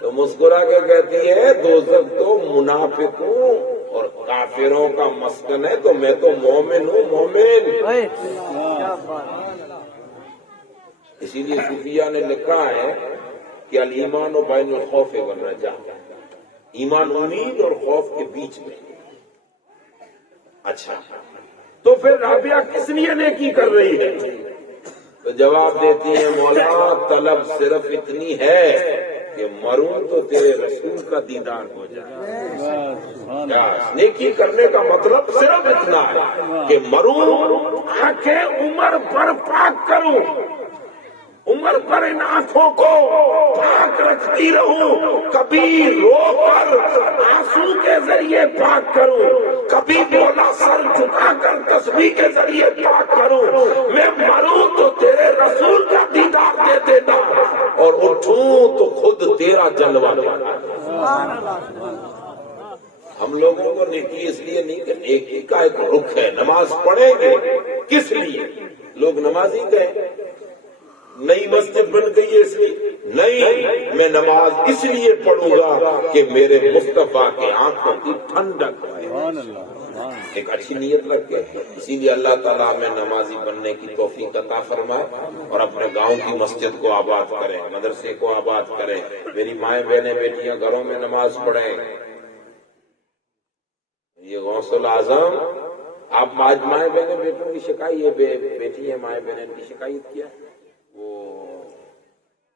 تو مسکرا کے کہتی ہے دوزخ تو منافقوں اور کافروں کا مسکن ہے، تو میں تو مومن ہوں، مومن۔ اسی لیے صوفیہ نے لکھا ہے کہ الایمان و بین الخوف والرجا، ایمان امید اور خوف کے بیچ میں۔ اچھا تو پھر رابعہ کس لیے نیکی کر رہی ہے؟ تو جواب دیتی ہے مولا طلب صرف اتنی ہے کہ مروں تو تیرے رسول کا دیدار ہو جائے۔ نیکی کرنے کا مطلب صرف اتنا ہے کہ مروں، آنکھیں عمر پر پاک کروں، عمر پر ان آنکھوں کو پاک رکھتی رہوں، کبھی رو کر آنسو کے ذریعے پاک کروں، کبھی بولا سر جھکا کر تسبیح کے ذریعے پاک کروں، میں مروں تو تیرے رسول کا دیدار دے دینا اور اٹھوں تو خود تیرا جلوہ دینا۔ ہم لوگوں کو نیکی اس لیے نہیں کہ نیکی کا ایک رخ ہے، نماز پڑھیں گے کس لیے؟ لوگ نمازی کہیں، نئی مسجد بن گئی ہے اس لیے نہیں، میں نماز اس لیے پڑھوں گا کہ میرے مصطفیٰ کے آنکھوں کی ٹھنڈک ہے، ایک اچھی نیت رکھ کے۔ اسی لیے اللہ تعالیٰ میں نمازی بننے کی توفیق عطا فرمائے اور اپنے گاؤں کی مسجد کو آباد کرے، مدرسے کو آباد کرے، میری مائیں بہنیں بیٹیاں گھروں میں نماز پڑھیں۔ یہ غوث العظم، آپ آج مائیں بہنیں بیٹوں کی شکایت، بیٹی ہیں مائیں بہنیں کی شکایت کیا؟ وہ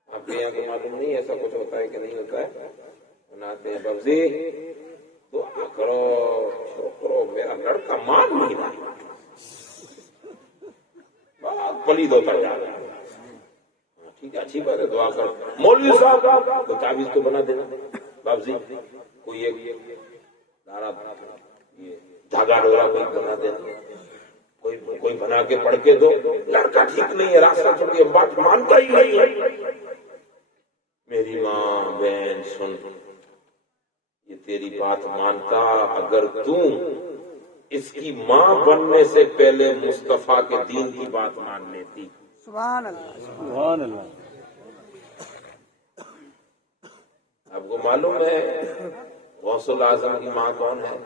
آپ کے یہاں کو معلوم نہیں ایسا کچھ ہوتا ہے کہ نہیں ہوتا ہے؟ بناتے ہیں ببزی دعا کرو چھوکرو میرا لڑکا مان نہیں رہا، بہت پلید ہوتا جا رہا ہے۔ ٹھیک ہے اچھی بات ہے، دعا کرو۔ مولوی صاحب کو تعویذ تو بنا دینا، بابزی کوئی ایک دھارا دھاگا ڈورا کوئی بنا دینا، کوئی بنا کے پڑھ کے دو، لڑکا ٹھیک نہیں ہے، راستہ چھوڑ کے بات مانتا ہی نہیں ہے۔ میری ماں بہن سن، یہ تیری بات مانتا اگر تم اس کی ماں بننے سے پہلے مصطفیٰ کے دین کی بات مان لیتی۔ سبحان اللہ سبحان اللہ۔ آپ کو معلوم ہے غوث العظم کی ماں کون ہے؟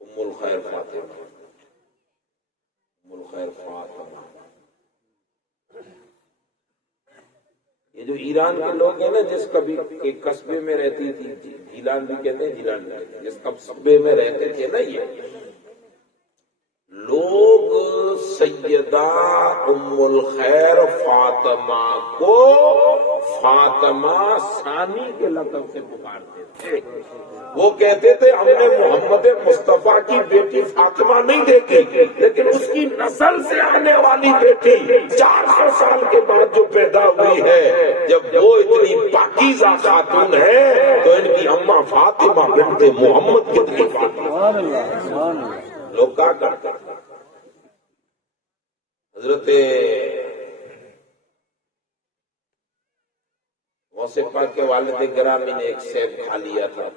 ام الخیر فاطمہ، ام الخیر فاطمہ۔ یہ جو ایران کے لوگ ہیں نا، جس کبھی قصبے میں رہتی تھی، جیلان بھی کہتے ہیں، جیلان بھی، جس قصبے میں رہتے تھے نا یہ لوگ، سیدہ ام الخیر فاطمہ کو فاطمہ ثانی کے لقب سے پکارتے تھے۔ وہ کہتے تھے ہم نے محمد مصطفیٰ کی بیٹی فاطمہ نہیں دیکھی، لیکن اس کی نسل سے آنے والی بیٹی 400 سال کے بعد جو پیدا ہوئی ہے، جب وہ اتنی پاکیزہ خاتون ہے تو ان کی اماں فاطمہ بنت محمد کتنی فاطمہ۔ لوگ کیا کرتے ہیں؟ حضرت غوث پاک کے والد گرامی نے ایک سیب کھا لیا تھا،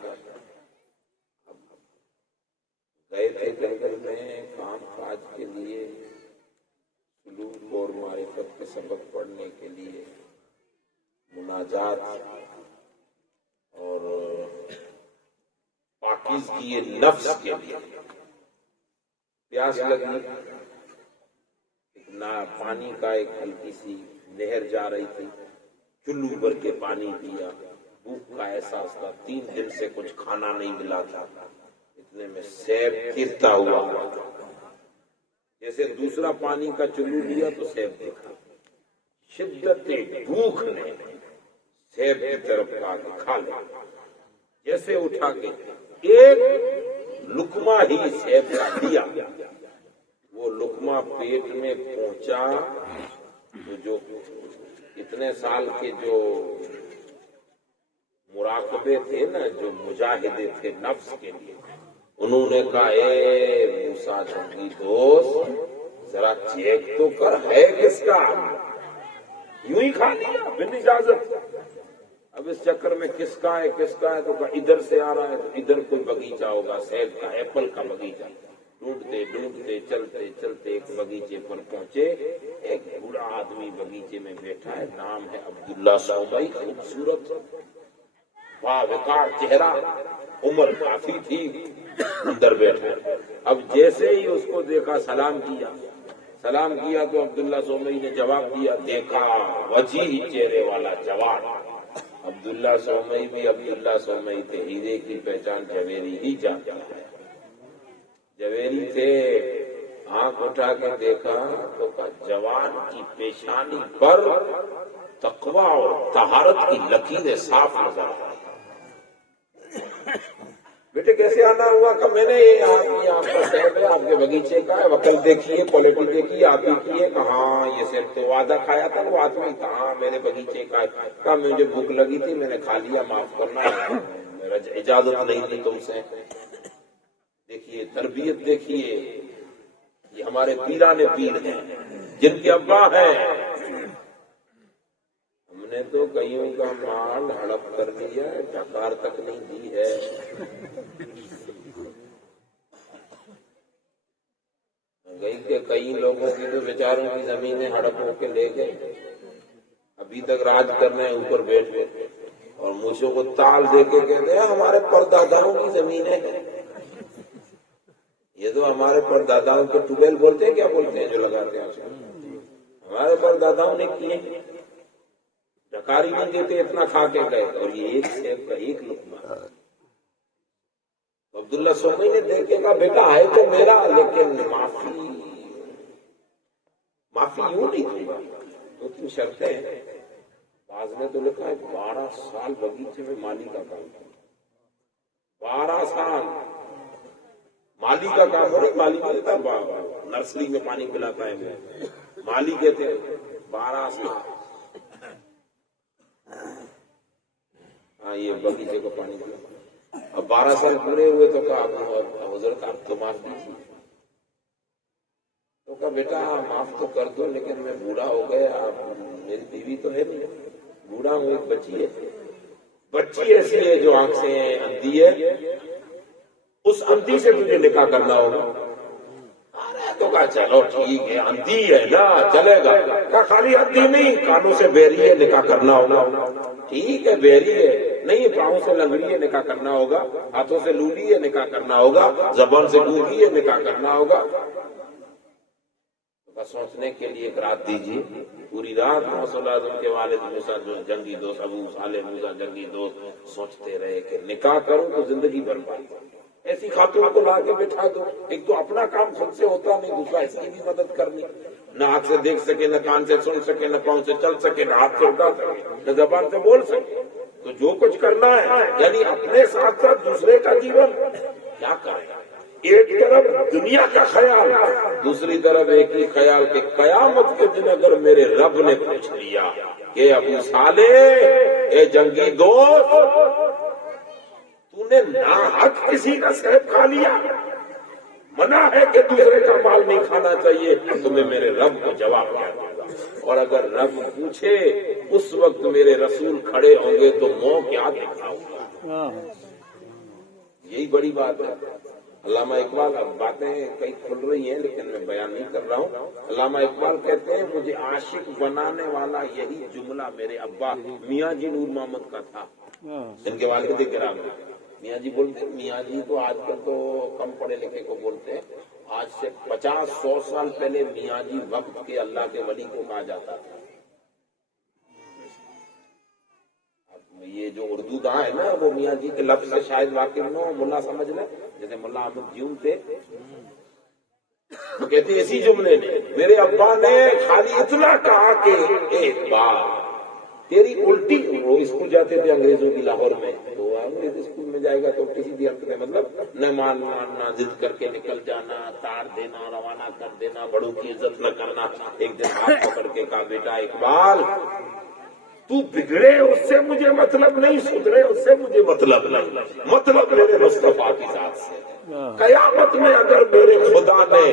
گئے تھے جنگل میں کام کاج کے لیے، سلوک اور معرفت کے سبق پڑھنے کے لیے، مناجات اور پاکیزگی نفس کے لیے۔ پیاس لگی، پانی کا ایک ہلکی سی نہر جا رہی تھی، چلو بھر کے پانی پیا، بھوک کا احساس تھا، 3 دن سے کچھ کھانا نہیں ملا تھا، اتنے میں سیب گرتا ہوا، جیسے دوسرا پانی کا چلو لیا تو سیب دیکھا، شدت بھوک نے سیب کی طرف کھا لیا، جیسے اٹھا کے ایک لقمہ ہی سیب کا دیا، وہ لقمہ پیٹ میں پہنچا تو جو اتنے سال کے جو مراقبے تھے نا، جو مجاہدے تھے نفس کے لیے، انہوں نے کہا اے موسیٰ جنگی دوست ذرا چیک تو کر ہے کس کا، یوں ہی کھا لیا بن اجازت۔ اب اس چکر میں کس کا ہے تو کہا ادھر سے آ رہا ہے تو ادھر کوئی باغیچہ ہوگا، سیب کا، ایپل کا باغیچہ۔ ڈھونڈتے ڈھونڈتے چلتے چلتے ایک باغیچے پر پہنچے، ایک بوڑھا آدمی باغیچے میں بیٹھا ہے، نام ہے عبداللہ صوبائی، خوبصورت باوقار چہرہ، عمر کافی تھی، اندر بیٹھا۔ اب جیسے ہی اس کو دیکھا سلام کیا تو عبداللہ صوبائی نے جواب دیا، دیکھا وجیح چہرے والا جوان۔ عبداللہ صومعی بھی عبداللہ صومعی تھے، ہیرے کی پہچان جویری ہی جاتا ہے، جویری تھے۔ آنکھ اٹھا کے دیکھا تو جوان کی پیشانی پر تقویٰ اور طہارت کی لکیریں صاف نظر آئی۔ بیٹے کیسے آنا ہوا کہ میں نے یہ آپ کا سیب ہے، آپ کے باغیچے کا ہے، وکل دیکھیے، کوالٹی دیکھیے، آپ ہی کی ہے؟ کہاں یہ سیب تو وعدہ کھایا تھا وہ آدمی، کہاں میرے باغیچے کا ہے؟ کہا مجھے بھوک لگی تھی میں نے کھا لیا، معاف کرنا، میرا اجازت نہیں تھی تم سے۔ دیکھیے تربیت، دیکھیے یہ ہمارے پیرانے پیر ہیں جن کے ابا ہیں۔ ہم نے تو کئیوں کا مال ہڑپ کر لیا، ڈکار تک نہیں دی ہے۔ گئی کہ کئی لوگوں کی تو بیچاروں کی زمینیں ہڑپ ہو کے لے گئے، ابھی تک راج کرنے اوپر بیٹھ گئے اور مجھوں کو تال دے کے کہتے ہیں ہمارے پرداداؤں کی زمینیں ہیں۔ یہ تو ہمارے پرداداؤں کے ٹوبیل بولتے ہیں، کیا بولتے ہیں جو لگاتے ہیں، ہمارے پرداداؤں نے کیے، ڈکاری نہیں دیتے، اتنا کھا کے گئے، اور یہ ایک سیب کا ایک لقمہ۔ عبداللہ صومعی نے دیکھے کہا بیٹا ہے تو میرا، لیکن معافی یوں نہیں دوں گا، 2-3 شرطیں ہیں۔ بعض نے تو لکھا ہے 12 سال باغیچے میں مالی کا کام کیا، 12 سال مالی کا کام ہو رہا، مالی ملتا نرسری میں پانی پلاتا ہے، مالی کہتے ہیں 12 سال۔ ہاں یہ باغیچے کو پانی پلاتا، اب 12 سال پورے ہوئے تو کہا حضرت آپ تو معاف کیجیے، تو کہا بیٹا معاف تو کر دو لیکن میں بوڑھا ہو گیا، میری بیوی تو ہے نہیں، بوڑھا ہوں، ایک بچی ہے، بچی ایسی ہے جو آنکھ سے اندھی ہے، اس اندھی سے تجھے نکاح کرنا ہوگا۔ تو کہا چلو ٹھیک ہے، اندھی ہے نا چلے گا، کہا خالی اندھی نہیں، کانوں سے بہری ہے، نکاح کرنا ہوگا۔ ٹھیک ہے بہری ہے نہیں، پاؤں سے لنگڑی ہے، نکاح کرنا ہوگا، ہاتھوں سے لولی ہے، نکاح کرنا ہوگا، زبان سے گونگی ہے، نکاح کرنا ہوگا۔ سوچنے کے لیے ایک رات دیجیے، پوری رات موسیٰ اعظم کے والد موسیٰ جنگی دوست، ابو صالح موسیٰ جنگی دوست سوچتے رہے کہ نکاح کروں تو زندگی برباد، ایسی خاتون کو لا کے بٹھا دو، ایک تو اپنا کام خود سے ہوتا نہیں، دوسرا اس کی بھی مدد کرنی، نہ آنکھ سے دیکھ سکے، نہ کان سے سن سکے، نہ پاؤں سے چل سکے، نہ ہاتھ سے اٹھا سکے، نہ زبان سے بول سکے، تو جو کچھ کرنا ہے یعنی اپنے ساتھ ساتھ دوسرے کا جیون کیا کرے گا؟ ایک طرف دنیا کا خیال، دوسری طرف ایک ہی خیال کہ قیامت کے دن اگر میرے رب نے پوچھ لیا کہ ابو صالح اے جنگی دوست تو نے ناحق کسی کا سیب کھا لیا، منع ہے کہ دوسرے کا مال نہیں کھانا چاہیے، تمہیں میرے رب کو جواب کیا دوں گا۔ اور اگر رب پوچھے اس وقت میرے رسول کھڑے ہوں گے تو منہ کیا دکھاؤں گا؟ یہی بڑی بات ہے۔ علامہ اقبال، اب باتیں کئی کھل رہی ہیں لیکن میں بیان نہیں کر رہا ہوں۔ علامہ اقبال کہتے ہیں مجھے عاشق بنانے والا یہی جملہ میرے ابا میاں جی نور محمد کا تھا۔ ان کے والد کرام میاں جی بولتے ہیں، میاں جی تو آج کل تو کم پڑھے لکھے کو بولتے ہیں، آج سے 50-100 سال پہلے میاں جی وقت کے اللہ کے ولی کو کہا جاتا تھا۔ یہ جو اردو کہاں ہے نا وہ میاں جی کے لفظ سے شاید واقف نہ ہو، ملا سمجھ لیں، جیسے ملا احمد جیون تھے، وہ کہتے ہیں اسی جملے نے میرے ابا نے خالی اتنا کہا کہ ایک بار تیری الٹی، وہ اسکول جاتے تھے انگریزوں کی لاہور میں، تو انگریز اسکول میں جائے گا تو کسی بھی حد میں مطلب نہ ماننا، ضد کر کے نکل جانا، تار دینا، روانہ کر دینا، بڑوں کی عزت نہ کرنا۔ ایک دن ہاتھ پکڑ کے کہا بیٹا اقبال تو بگڑے اس سے مجھے مطلب نہیں، سدھرے اس سے مجھے مطلب نہیں، مطلب میرے مصطفیٰ کی ذات سے۔ قیامت میں اگر میرے خدا نے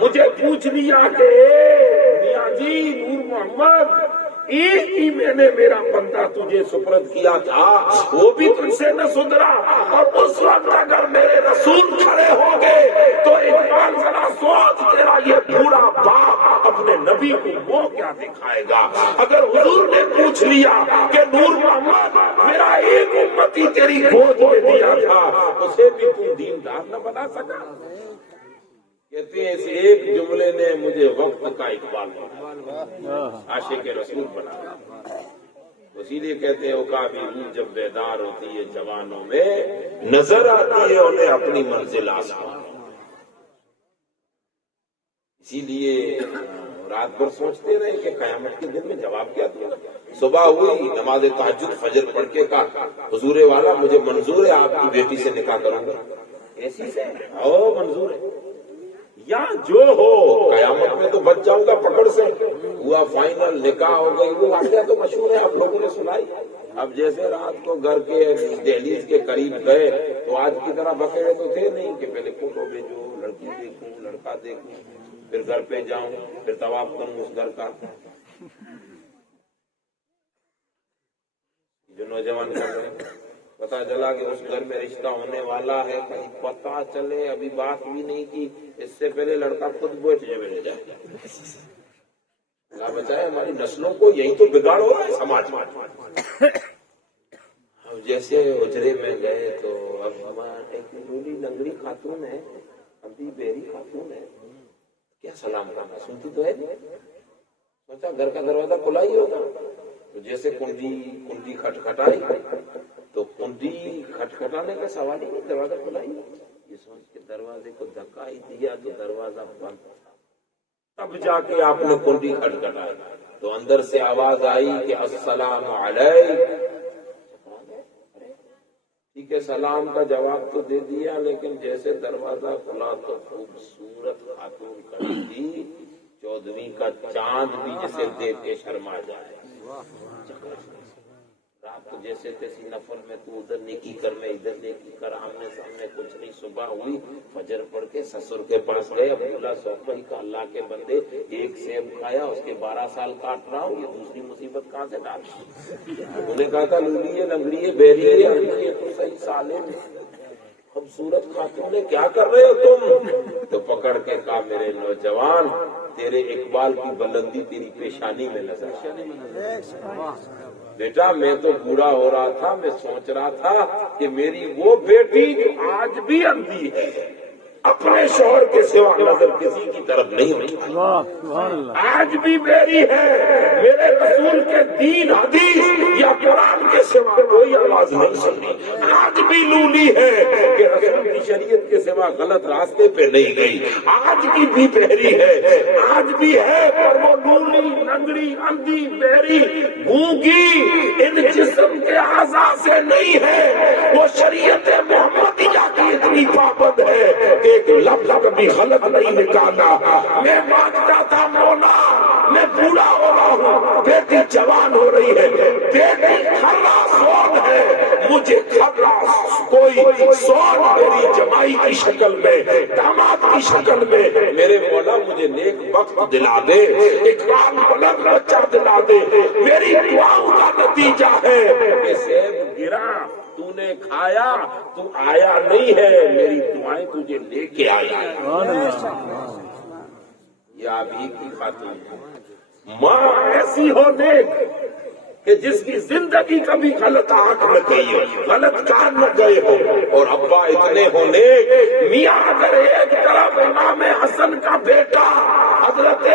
مجھے پوچھ لیا کہ میاں جی نور محمد ایک ہی میں نے میرا بندہ تجھے سپرد کیا تھا، وہ بھی تجھ سے نہ سدھرا، اور اس وقت اگر میرے رسول کھڑے ہوں گے تو اقبال ذرا سوچ تیرا یہ بوڑھا باپ اپنے نبی کو وہ کیا دکھائے گا۔ اگر حضور نے پوچھ لیا کہ نور محمد میرا ایک امتی تیری گود میں دیا تھا، اسے بھی تم دیندار نہ بنا سکا۔ کہتے ہیں اس ایک جملے نے مجھے وقت کا اقبال بنا، عاشق رسول بنا۔ اسی لیے کہتے ہیں اوقابی روح جب بیدار ہوتی ہے جوانوں میں، نظر آتی ہے انہیں اپنی منزل آسمان۔ اسی لیے رات بھر سوچتے رہے کہ قیامت کے دن میں جواب کیا دوں۔ صبح ہوئی، نماز تہجد فجر پڑھ کے کہا حضور والا مجھے منظور ہے آپ کی بیٹی سے نکاح کروں گا۔ ایسی سے او منظور ہے یا جو ہو، قیامت میں تو بچ جاؤں گا پکڑ سے۔ ہوا فائنل، نکاح ہو گئی، وہ واقعہ تو مشہور ہے، آپ لوگوں نے سنائی۔ اب جیسے رات کو گھر کے دہلیز کے قریب گئے تو آج کی طرح بکیڑے تو تھے نہیں کہ پہلے فوٹو بھیجو، لڑکی دیکھوں، لڑکا دیکھوں، پھر گھر پہ جاؤں، پھر طواف کروں اس گھر کا۔ جو نوجوان کر رہے ہیں، پتا چلا کہ اس گھر میں رشتہ ہونے والا ہے، کہیں پتا چلے ابھی بات بھی نہیں کی، اس سے پہلے لڑکا خود بیٹھ جائے۔ اللہ بچائے، ہماری نسلوں کو یہی تو بگاڑ ہو رہا ہے سماج میں۔ اب جیسے اجرے میں گئے تو اب ہمارے ایک لولی لنگڑی خاتون ہے، ابھی بیری خاتون ہے، کیا سلام کرنا، سنتی تو ہے نہیں، سوچا گھر کا دروازہ کھلا ہی ہوگا، تو جیسے کنڈی کھٹکھٹائی تو کنڈی کھٹکھٹانے کا سوال ہی نہیں، دروازہ کھلا ہی، یہ سوچ کے دروازے کو دھکا ہی دیا تو دروازہ بند تھا۔ تب جا کے آپ نے کنڈی کھٹکھٹائی تو اندر سے آواز آئی کہ السلام علیکم۔ ٹھیک ہے، سلام کا جواب تو دے دیا، لیکن جیسے دروازہ کھلا تو خوبصورت خاتون کھڑی تھی، 14ویں کا چاند بھی جسے دیکھ کے شرما جائے۔ رات تو جیسے تیسی نفل میں تو ادھر نیکی کر، میں ادھر نیکی کر، آمنے سامنے کچھ نہیں۔ صبح ہوئی، فجر پڑھ کے سسر کے پاس گئے، عبداللہ صوفی کا اللہ کے بندے ایک سیب کھایا، اس کے 12 سال کاٹ رہا ہوں، یہ دوسری مصیبت کہاں سے ڈال؟ انہوں نے کہا تھا لولی ہے، لنگڑی ہے، بیری ہے، تو صحیح سالے میں خوبصورت خاتون نے کیا کر رہے ہو تم؟ تو پکڑ کے کہا میرے نوجوان تیرے اقبال کی بلندی تیری پیشانی میں نظر۔ بیٹا میں تو بوڑھا ہو رہا تھا، میں سوچ رہا تھا کہ میری وہ بیٹی جو آج بھی اندھی ہے، اپنے شوہر کے سوا نظر کسی کی طرف نہیں ہوتی، آج بھی میری ہے، میرے رسول کے دین حدیث یا قرآن کے سوا کوئی آواز نہیں سنی، آج بھی لولی ہے کہ رسول کی شریعت کے سوا غلط راستے پہ نہیں گئی، آج کی بھی بہری ہے، آج بھی ہے، پر وہ لولی لنگڑی اندھی بہری گونگی ان جسم کے اعضاء سے نہیں ہے، وہ شریعت محمدیہ کی اتنی پابند ہے کہ ایک لفظ کبھی غلط نہیں نکالا۔ میں مانگتا تھا مولا، میں بوڑھا ہو رہا ہوں، بیٹی جوان ہو رہی ہے، بیٹی کھرا سون ہے، مجھے کھرا کوئی سون میری جمائی کی شکل میں، داماد کی شکل میں میرے مولا مجھے نیک وقت دلا دے، اقبال بلند بچہ دلا دے۔ میری دعاؤں کا نتیجہ ہے کہ سیب گرا تو نے کھایا، تو آیا نہیں ہے، میری دعائیں تجھے لے کے آئی۔ یہ آپ ہی کی خاتون ماں ایسی ہو نیک کہ جس کی زندگی کبھی غلط آنکھ نہ گئی ہو، غلط کان نہ گئے ہو، اور ابا اتنے ہو نیک، میاں اگر ایک طرف امام حسن کا بیٹا حضرت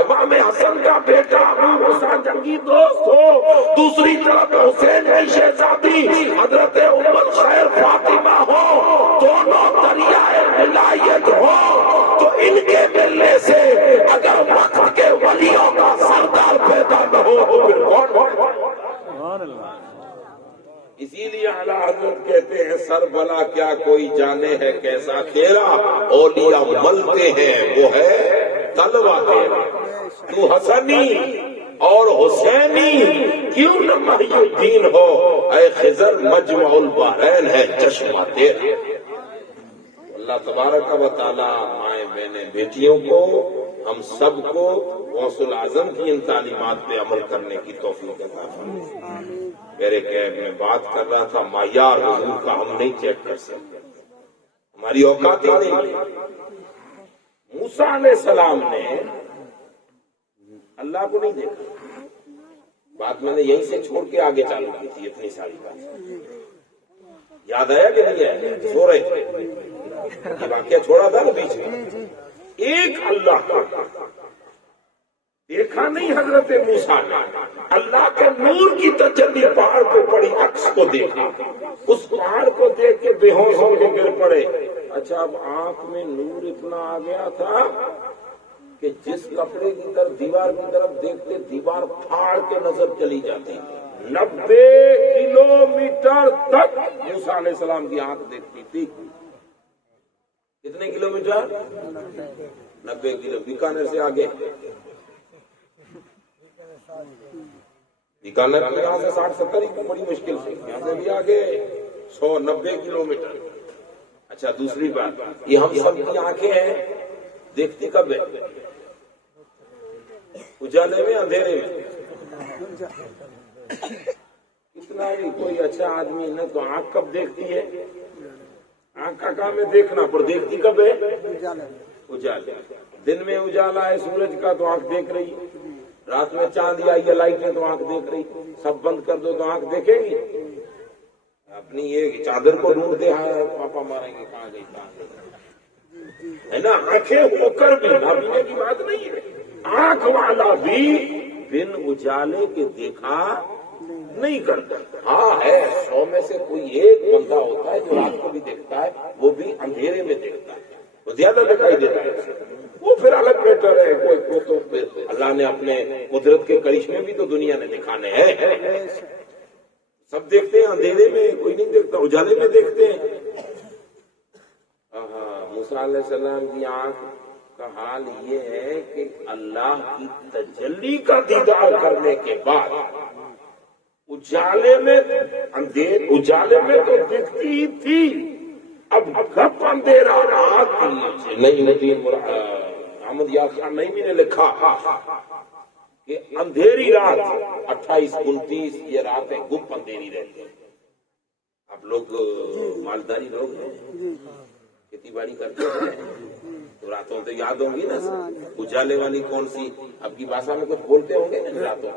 امام حسن کا بیٹا ابو موسیٰ جنگی دوست ہو، دوسری طرف حسین کی شہزادی حضرت ام الخیر فاطمہ ہو، دونوں دریائے ولایت ہو، تو ان کے ملنے سے اگر وقت کے ولیوں کا سردار پیدا نہ ہو پھر کون سبحان اللہ۔ اسی لیے اعلیٰ حضرت کہتے ہیں سر بلا کیا کوئی جانے ہے کیسا کھیلا، اولیاء ملتے ہیں وہ ہے تلوا تیرا، تو حسنی اور حسینی کیوں نہ محی الدین ہو، اے خضر مجمع البحرین ہے چشمہ تیرا۔ اللہ تبارک و تعالی مائیں بہنیں بیٹیوں کو ہم سب کو غوث العظم کی ان تعلیمات پہ عمل کرنے کی توفیق عطا فرمائے۔ میرے کہنے میں بات کر رہا تھا معیار حضور کا ہم نہیں چیک کر سکتے، ہماری اوقات ہی نہیں۔ موسیٰ علیہ السلام نے اللہ کو نہیں دیکھا، بات میں نے یہیں سے چھوڑ کے آگے چالو کی تھی اتنی ساری بات، یاد آیا کہ نہیں آیا؟ سو رہے تھے یہ واقعہ چھوڑا تھا نا بیچ میں۔ ایک اللہ کا دیکھا نہیں حضرت موسیٰ نے، اللہ کے نور کی تجلی پہاڑ پہ پڑی، عکس کو دیکھا، اس پہاڑ کو دیکھ کے بے ہوش ہو کے گر پڑے۔ اچھا اب آنکھ میں نور اتنا آ گیا تھا کہ جس کپڑے کی طرف دیوار کی طرف دیکھتے دیوار پھاڑ کے نظر چلی جاتی، 90 کلومیٹر تک موسیٰ علیہ السلام کی آنکھ دیکھتی تھی۔ کتنے کلومیٹر؟ 90 کلو، بیکانیر سے آگے، بیکانیر یہاں سے 60-70 کی بڑی مشکل سے، یہاں سے بھی آگے 190 کلومیٹر۔ اچھا دوسری بات، یہ ہم سب کی آنکھیں ہیں، دیکھتی کب ہے؟ اجالے میں اندھیرے میں؟ اتنا بھی کوئی اچھا آدمی نہ تو آنکھ کب دیکھتی ہے؟ آنکھ کا کام ہے دیکھنا، پر دیکھتی کب ہے؟ اجالے۔ دن میں اجالا ہے سورج کا تو آنکھ دیکھ رہی، رات میں چاند آئی ہے لائٹ ہے تو آنکھ دیکھ رہی، سب بند کر دو تو آنکھ دیکھے گی؟ اپنی یہ چادر کو ڈھونڈتے ہیں پاپا ماریں گے کہاں گئی کہاں گئی، ہے نا؟ آنکھیں ہو کر بھی نابینے کی بات نہیں ہے، آنکھ والا بھی بن اجالے کے دیکھا نہیں کرتا۔ ہاں ہے 100 میں سے کوئی ایک بندہ ہوتا ہے جو رات کو بھی دیکھتا ہے، وہ بھی اندھیرے میں دیکھتا ہے، وہ زیادہ دکھائی دیتا ہے، وہ پھر الگ میٹر ہے۔ کوئی کو تو اللہ نے اپنے قدرت کے کرشمے بھی تو دنیا نے دکھانے ہیں، سب دیکھتے ہیں اندھیرے میں، کوئی نہیں دیکھتا، اجالے میں دیکھتے ہیں۔ موسیٰ علیہ السلام کی آنکھ کا حال یہ ہے کہ اللہ کی تجلی کا دیدار کرنے کے بعد اجالے میں اجالے میں تو دکھتی ہی تھی، اب گپ اندھیرا رات نہیں۔ احمد یار خان نعیمی نے لکھا کہ اندھیری رات 28-29 یہ راتیں گپ اندھیری رہتی ہیں۔ آپ لوگ مالداری لوگ ہیں، کھیتی باڑی کرتے ہیں تو راتوں تو یاد ہوں گی نا، اجالے والی کون سی؟ اب کی بھاشا میں کچھ بولتے ہوں گے نا راتوں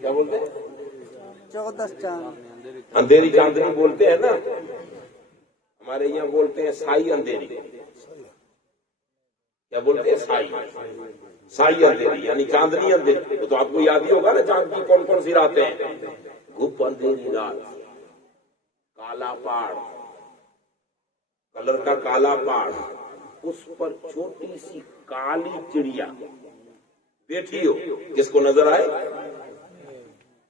کیا بولتے ہیں؟ 14 چاند، اندھیری چاندنی بولتے ہیں نا، ہمارے یہاں بولتے ہیں سائی اندھیری۔ کیا بولتے ہیں؟ سائی اندھیری، یعنی چاندنی اندھیری۔ تو آپ کو یاد ہی ہوگا نا چاند کی کون کون سی راتیں ہیں؟ گپ اندھیری رات، کالا پاڑ، کلر کا کالا پاڑ، اس پر چھوٹی سی کالی چڑیا بیٹھی ہو، کس کو نظر آئے؟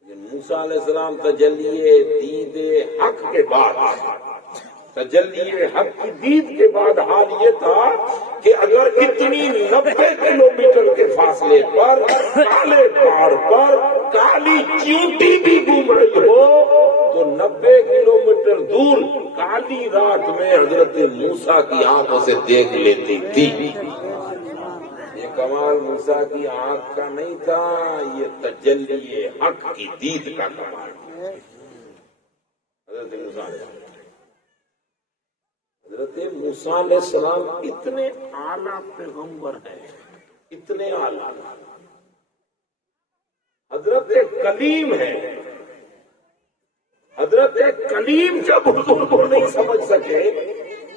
موسیٰ علیہ السلام تجلی دید حق کے بعد، تجلی حق کی دید کے بعد حال یہ تھا کہ اگر اتنی 90 کلومیٹر کے فاصلے پر کالے پہاڑ پر کالی چیونٹی بھی گھوم رہی ہو تو 90 کلومیٹر دور کالی رات میں حضرت موسیٰ کی آنکھوں سے دیکھ لیتی تھی. یہ کمال موسیٰ کی آنکھ کا نہیں تھا، یہ تجلی حق کی دید کا کمال. حضرت موسیٰ علیہ السلام اتنے اعلیٰ پیغمبر ہیں، اتنے اعلیٰ. حضرت کلیم ہے. حضرت کلیم جب حضور کو نہیں سمجھ سکے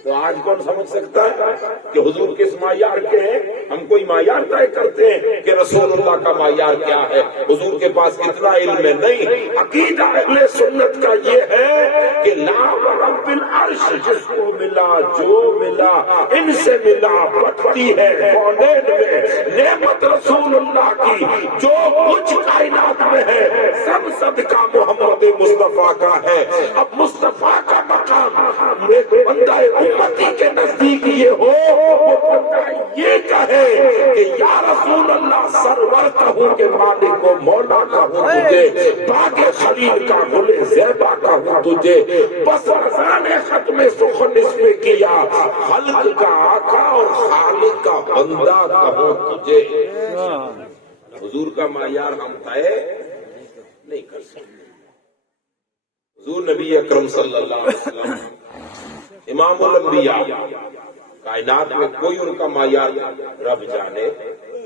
تو آج کون سمجھ سکتا ہے کہ حضور کس معیار کے ہیں؟ ہم کوئی معیار طے کرتے ہیں کہ رسول اللہ کا معیار کیا ہے؟ حضور کے پاس اتنا علم ہے نہیں. عقیدہ اہل سنت کا یہ ہے کہ لا رب العرش جس کو ملا جو ملا ان سے ملا بٹتی ہے کونین میں نعمت رسول اللہ کی جو کچھ کائنات میں ہے سب صدقہ محمد مصطفیٰ کا ہے. اب مصطفیٰ کا مقام ایک بندہ امتی کے نزدیک یہ ہو وہ بندہ یہ کہے کہ یا رسول اللہ سرور کہوں کہ مالک و مولا کہوں تجھے باغ خلیل کا گل زیبا کہوں تجھے بس رضا نے ختم سخن اس میں کیا خلق کا آقا اور خالق کا بندہ کہوں تجھے. حضور کا معیار ہم طے نہیں کر سکتے. حضور نبی اکرم صلی اللہ علیہ وسلم امام الانبیاء، کائنات میں کوئی ان کا معیار رب جانے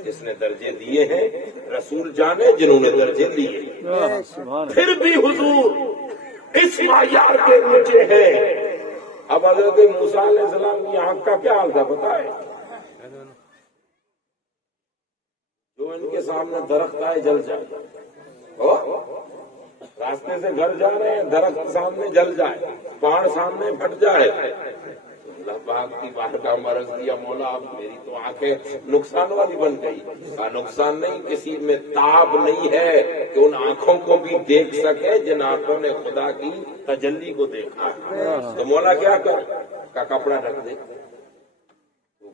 جس نے درجے دیے ہیں، رسول جانے جنہوں نے درجے دیے. پھر بھی حضور اس معیار کے نیچے ہیں. اب حضرت موسیٰ علیہ السلام کی آنکھ کا کیا حال تھا پتہ ہے؟ جو ان کے سامنے درخت آئے جل جائے. راستے سے گھر جا رہے ہیں درخت سامنے جل جائے، پہاڑ سامنے پھٹ جائے. اللہ پاک کی بارگاہ میں عرض کیا مولا اب میری تو آنکھیں نقصان والی بن گئی. کہا نقصان نہیں، کسی میں تاب نہیں ہے کہ ان آنکھوں کو بھی دیکھ سکے جن آنکھوں نے خدا کی تجلی کو دیکھا. تو مولا کیا کر کا کپڑا ڈھک دے.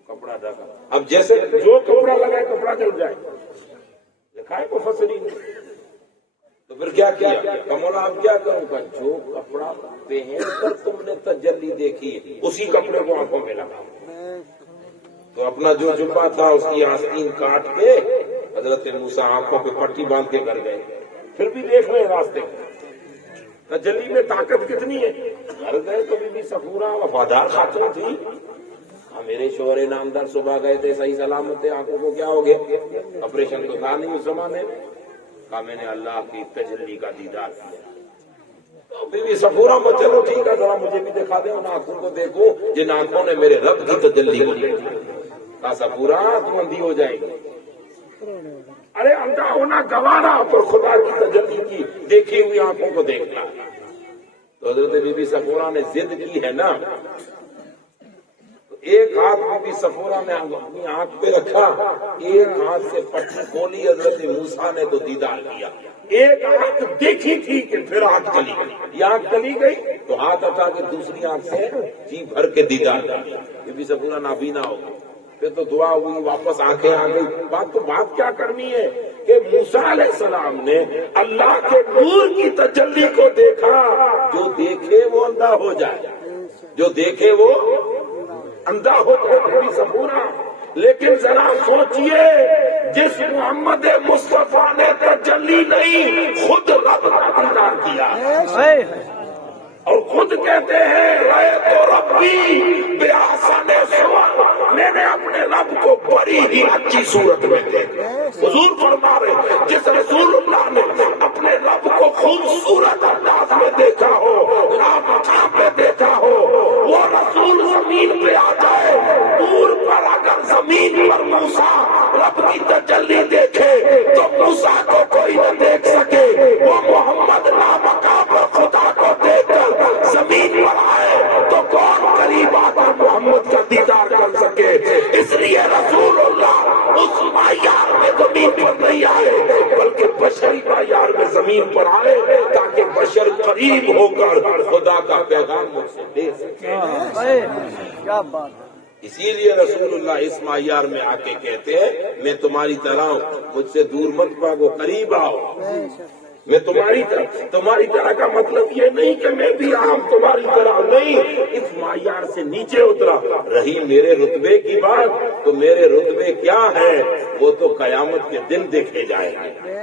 کپڑا ڈھکا. اب جیسے جو کپڑا لگائے کپڑا جل جائے لکھا ہے مفسرین نے. تو پھر کیا کیا مولا اب کیا کروں گا؟ جو کپڑا پہن کر تم نے تجلی دیکھی اسی کپڑے کو آنکھوں میں لگا. تو اپنا جو جبہ تھا اس کی آستین کاٹ کے حضرت موسیٰ آنکھوں پہ پٹی باندھ کے کر گئے. پھر بھی دیکھ رہے راستے تجلی میں طاقت کتنی ہے. گھر گئے تو بی بی صفورہ وفادار خاتون تھی. میرے شوہر نامدار صبح گئے تھے صحیح سلامت تھے، آنکھوں کو کیا ہو گیا؟ آپریشن تو تھا نہیں اس زمانے میں. کہا میں نے اللہ کی تجلی کا دیدار کیا. تو بی بی صفورہ میں چلو ٹھیک ہے ذرا مجھے بھی دکھا دیں ان آنکھوں کو دیکھو جن آنکھوں نے میرے رب کی تجلی کو دیکھا. کہا صفورہ تم اندھی ہو جائے گی. ارے اندھا ہونا گوارا پر خدا کی تجلی کی دیکھی ہوئی آنکھوں کو دیکھنا. تو حضرت بی بی صفورہ نے ضد کی ہے نا. ایک ہاتھ بی بی صفورہ نے اپنی آنکھ پہ رکھا، ایک ہاتھ سے پٹی کھولی حضرت موسیٰ نے تو دیدار کیا. ایک آنکھ دیکھی تھی کہ پھر آنکھ چلی گئی. یہ آنکھ چلی گئی تو ہاتھ ہٹا کے دوسری آنکھ سے جی بھر کے دیدار کیا. بی بی صفورہ نابینا ہو گئی. پھر تو دعا ہوئی واپس آنکھیں آ گئی. بات کیا کرنی ہے کہ موسیٰ علیہ السلام نے اللہ کے نور کی تجلی کو دیکھا. جو دیکھے وہ اندھا ہو جائے، جو دیکھے وہ اندھا ہو جائے صفورہ. لیکن ذرا سوچئے جس محمد مصطفیٰ نے تجلی نہیں خود رب کا دیدار کیا اور خود کہتے ہیں رائے تو ربی بے آسان سوا، میں نے اپنے رب کو بڑی ہی اچھی صورت میں دیکھا. حضور فرما رہے جس رسول اللہ نے اپنے رب کو خوبصورت انداز میں دیکھا ہو، لامکان پہ دیکھا ہو، وہ رسول زمین پہ آ جائے. دور پر اگر زمین پر موسیٰ رب کی تجلی دیکھے تو موسیٰ کو کوئی نہ دیکھ سکے. وہ محمد لامکان پر خدا کو دیکھ کر زمین پر آئے تو کون قریب آ کر محمد کا دیدار کر سکے. اس لیے رسول اللہ اس معیار میں زمین پر نہیں آئے بلکہ بشری معیار میں زمین پر آئے تاکہ بشر قریب ہو کر خدا کا پیغام مجھ سے دے سکے. کیا بات. اسی لیے رسول اللہ اس معیار میں آ کے کہتے ہیں میں تمہاری طرح ہوں، مجھ سے دور مت بھاگو، قریب آؤ، میں تمہاری طرح کا مطلب یہ نہیں کہ میں بھی عام تمہاری طرح نہیں، اس معیار سے نیچے اترا۔ رہی میرے رتبے کی بات تو میرے رتبے کیا ہے وہ تو قیامت کے دن دیکھے جائیں گے،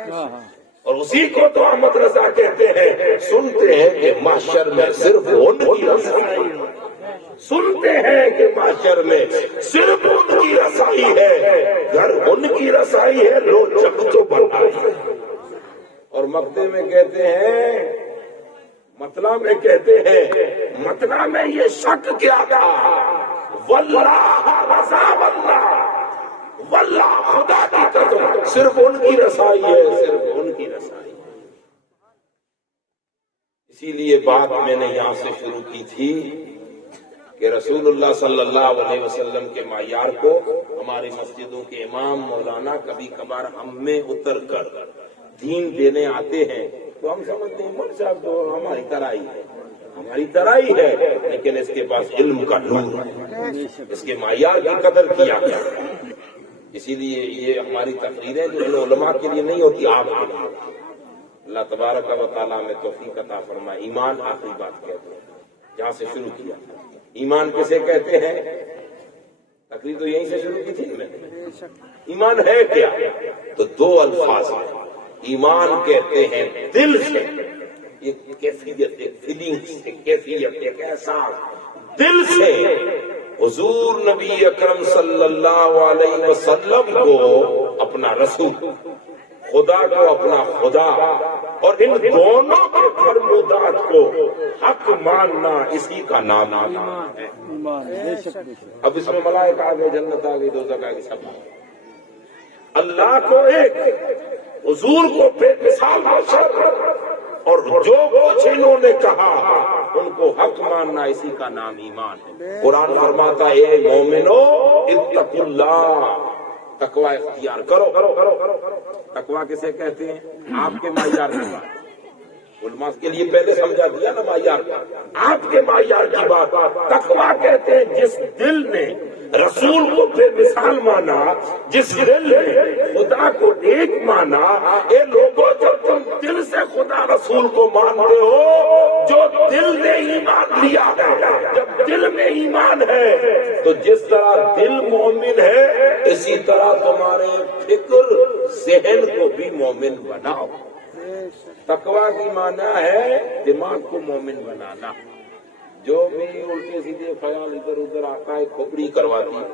اور اسی کو تو احمد رضا کہتے ہیں۔ سنتے ہیں کہ محشر میں صرف ان کی رسائی، سنتے ہیں کہ محشر میں صرف ان کی رسائی ہے، گھر ان کی رسائی ہے، لو چک تو بنائی ہے۔ اور مقطع میں کہتے ہیں، مطلع میں کہتے ہیں، مطلع میں یہ شک کیا تھا، واللہ رضا واللہ خدا کی قسم صرف ان کی رسائی ہے، صرف ان کی رسائی ہے۔ اسی لیے بات میں نے یہاں سے شروع کی تھی کہ رسول اللہ صلی اللہ علیہ وسلم کے معیار کو ہماری مسجدوں کے امام مولانا کبھی کبھار ہم میں اتر کر دین دینے آتے ہیں تو ہم سمجھتے ہیں مول صاحب تو ہماری طرح ہی ہے، ہماری طرح ہی ہے، لیکن اس کے پاس علم کا نور ہے، اس کے معیار کی قدر کیا گیا۔ اسی لیے یہ ہماری تقریریں جو ان علماء کے لیے نہیں ہوتی، آپ کے لیے۔ اللہ تبارک و تعالیٰ میں توفیق عطا فرمائے۔ ایمان آخری بات کہتے ہیں جہاں سے شروع کیا، ایمان کسے کہتے ہیں؟ تقریر تو یہیں سے شروع کی تھی میں نے۔ ایمان ہے کیا؟ تو دو الفاظ ہیں۔ ایمان کہتے ہیں دل سے، ایک کیفیت، ایک فیلنگ، ایک کیفیت، ایک احساس دل سے حضور نبی اکرم صلی اللہ علیہ وسلم کو اپنا رسول، خدا کو اپنا خدا، اور ان دونوں کے فرمودات کو حق ماننا، اسی کا نام ایمان ہے۔ اب اس میں ملائکہ آ گئے، جنت آ گئی، دوزخ آ گئی، سب اللہ کو ایک، حضور کو بے مثال بشر، اور جو کچھ انہوں نے کہا ان کو حق ماننا، اسی کا نام ایمان ہے۔ قرآن فرماتا ہے اے مومنو اتقوا اللہ، تقوی اختیار کرو۔ تقوی کسے کہتے ہیں؟ آپ کے معیار کی بات، علماء کے لیے پہلے سمجھا دیا نا معیار کا، آپ کے معیار کی بات۔ تقوی کہتے ہیں جس دل نے رسول کو بے مثال مانا، جس دل نے خدا کو ایک مانا۔ اے لوگوں جو تم دل سے خدا رسول کو مانتے ہو، جو دل نے ایمان لیا ہے، جب دل میں ایمان ہے تو جس طرح دل مومن ہے اسی طرح تمہارے فکر ذہن کو بھی مومن بناؤ۔ تقوی کی معنی ہے دماغ کو مومن بنانا، جو بھی الٹے سیدھے خیال ادھر ادھر آتا ہے کھوپڑی کرواتی ہے۔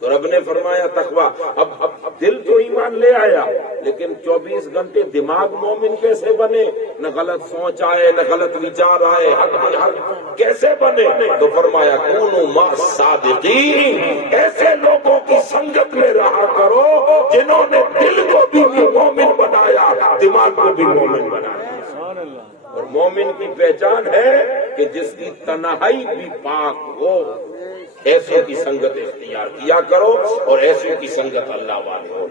تو رب نے فرمایا تقوی، اب دل تو ایمان لے آیا، لیکن 24 گھنٹے دماغ مومن کیسے بنے؟ نہ غلط سوچ آئے، نہ غلط وچار آئے، حق کیسے بنے؟ تو فرمایا کونوا مع الصادقین، ایسے لوگوں کی سنگت میں رہا کرو جنہوں نے دل کو بھی مومن بنایا، دماغ کو بھی مومن بنایا۔ اور مومن کی پہچان ہے کہ جس کی تنہائی بھی پاک ہو، ایسوں کی سنگت اختیار کیا کرو، اور ایسوں کی سنگت اللہ والے ہو۔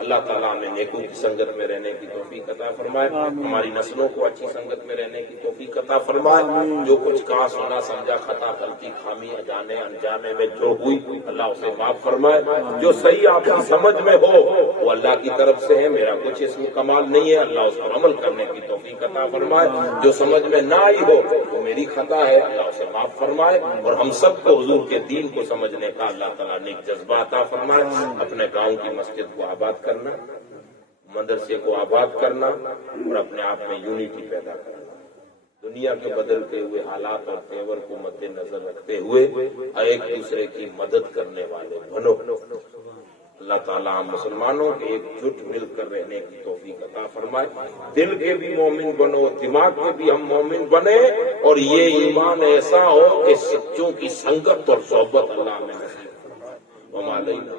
اللہ تعالیٰ ہمیں نیکوں کی سنگت میں رہنے کی توفیق عطا فرمائے، ہماری نسلوں کو اچھی سنگت میں رہنے کی توفیق عطا فرمائے۔ جو کچھ کہا سنا سمجھا، خطا غلطی خامی جانے انجانے میں جو ہوئی، اللہ اسے معاف فرمائے۔ جو صحیح آپ کی سمجھ میں ہو وہ اللہ کی طرف سے ہے، میرا کچھ اس میں کمال نہیں ہے، اللہ اس پر عمل کرنے کی توفیق عطا فرمائے۔ جو سمجھ میں نہ آئی ہو وہ میری خطا ہے، اللہ اسے معاف فرمائے، اور ہم سب کو حضور کے دین کو سمجھنے کا اللہ تعالیٰ نیک جذبہ عطا فرمائے۔ اپنے گاؤں کی مسجد کو آباد کرنا، مدرسے کو آباد کرنا، اور اپنے آپ میں یونٹی پیدا کرنا، دنیا کے بدلتے ہوئے حالات اور تیور کو مد نظر رکھتے ہوئے ایک دوسرے کی مدد کرنے والے بنو۔ اللہ تعالیٰ ہم مسلمانوں کے ایک جٹ مل کر رہنے کی توفیق عطا فرمائے۔ دل کے بھی مومن بنو، دماغ کے بھی ہم مومن بنے، اور یہ ایمان ایسا ہو کہ سچوں کی سنگت اور صحبت اللہ میں نصیب فرمائے۔ وما علینا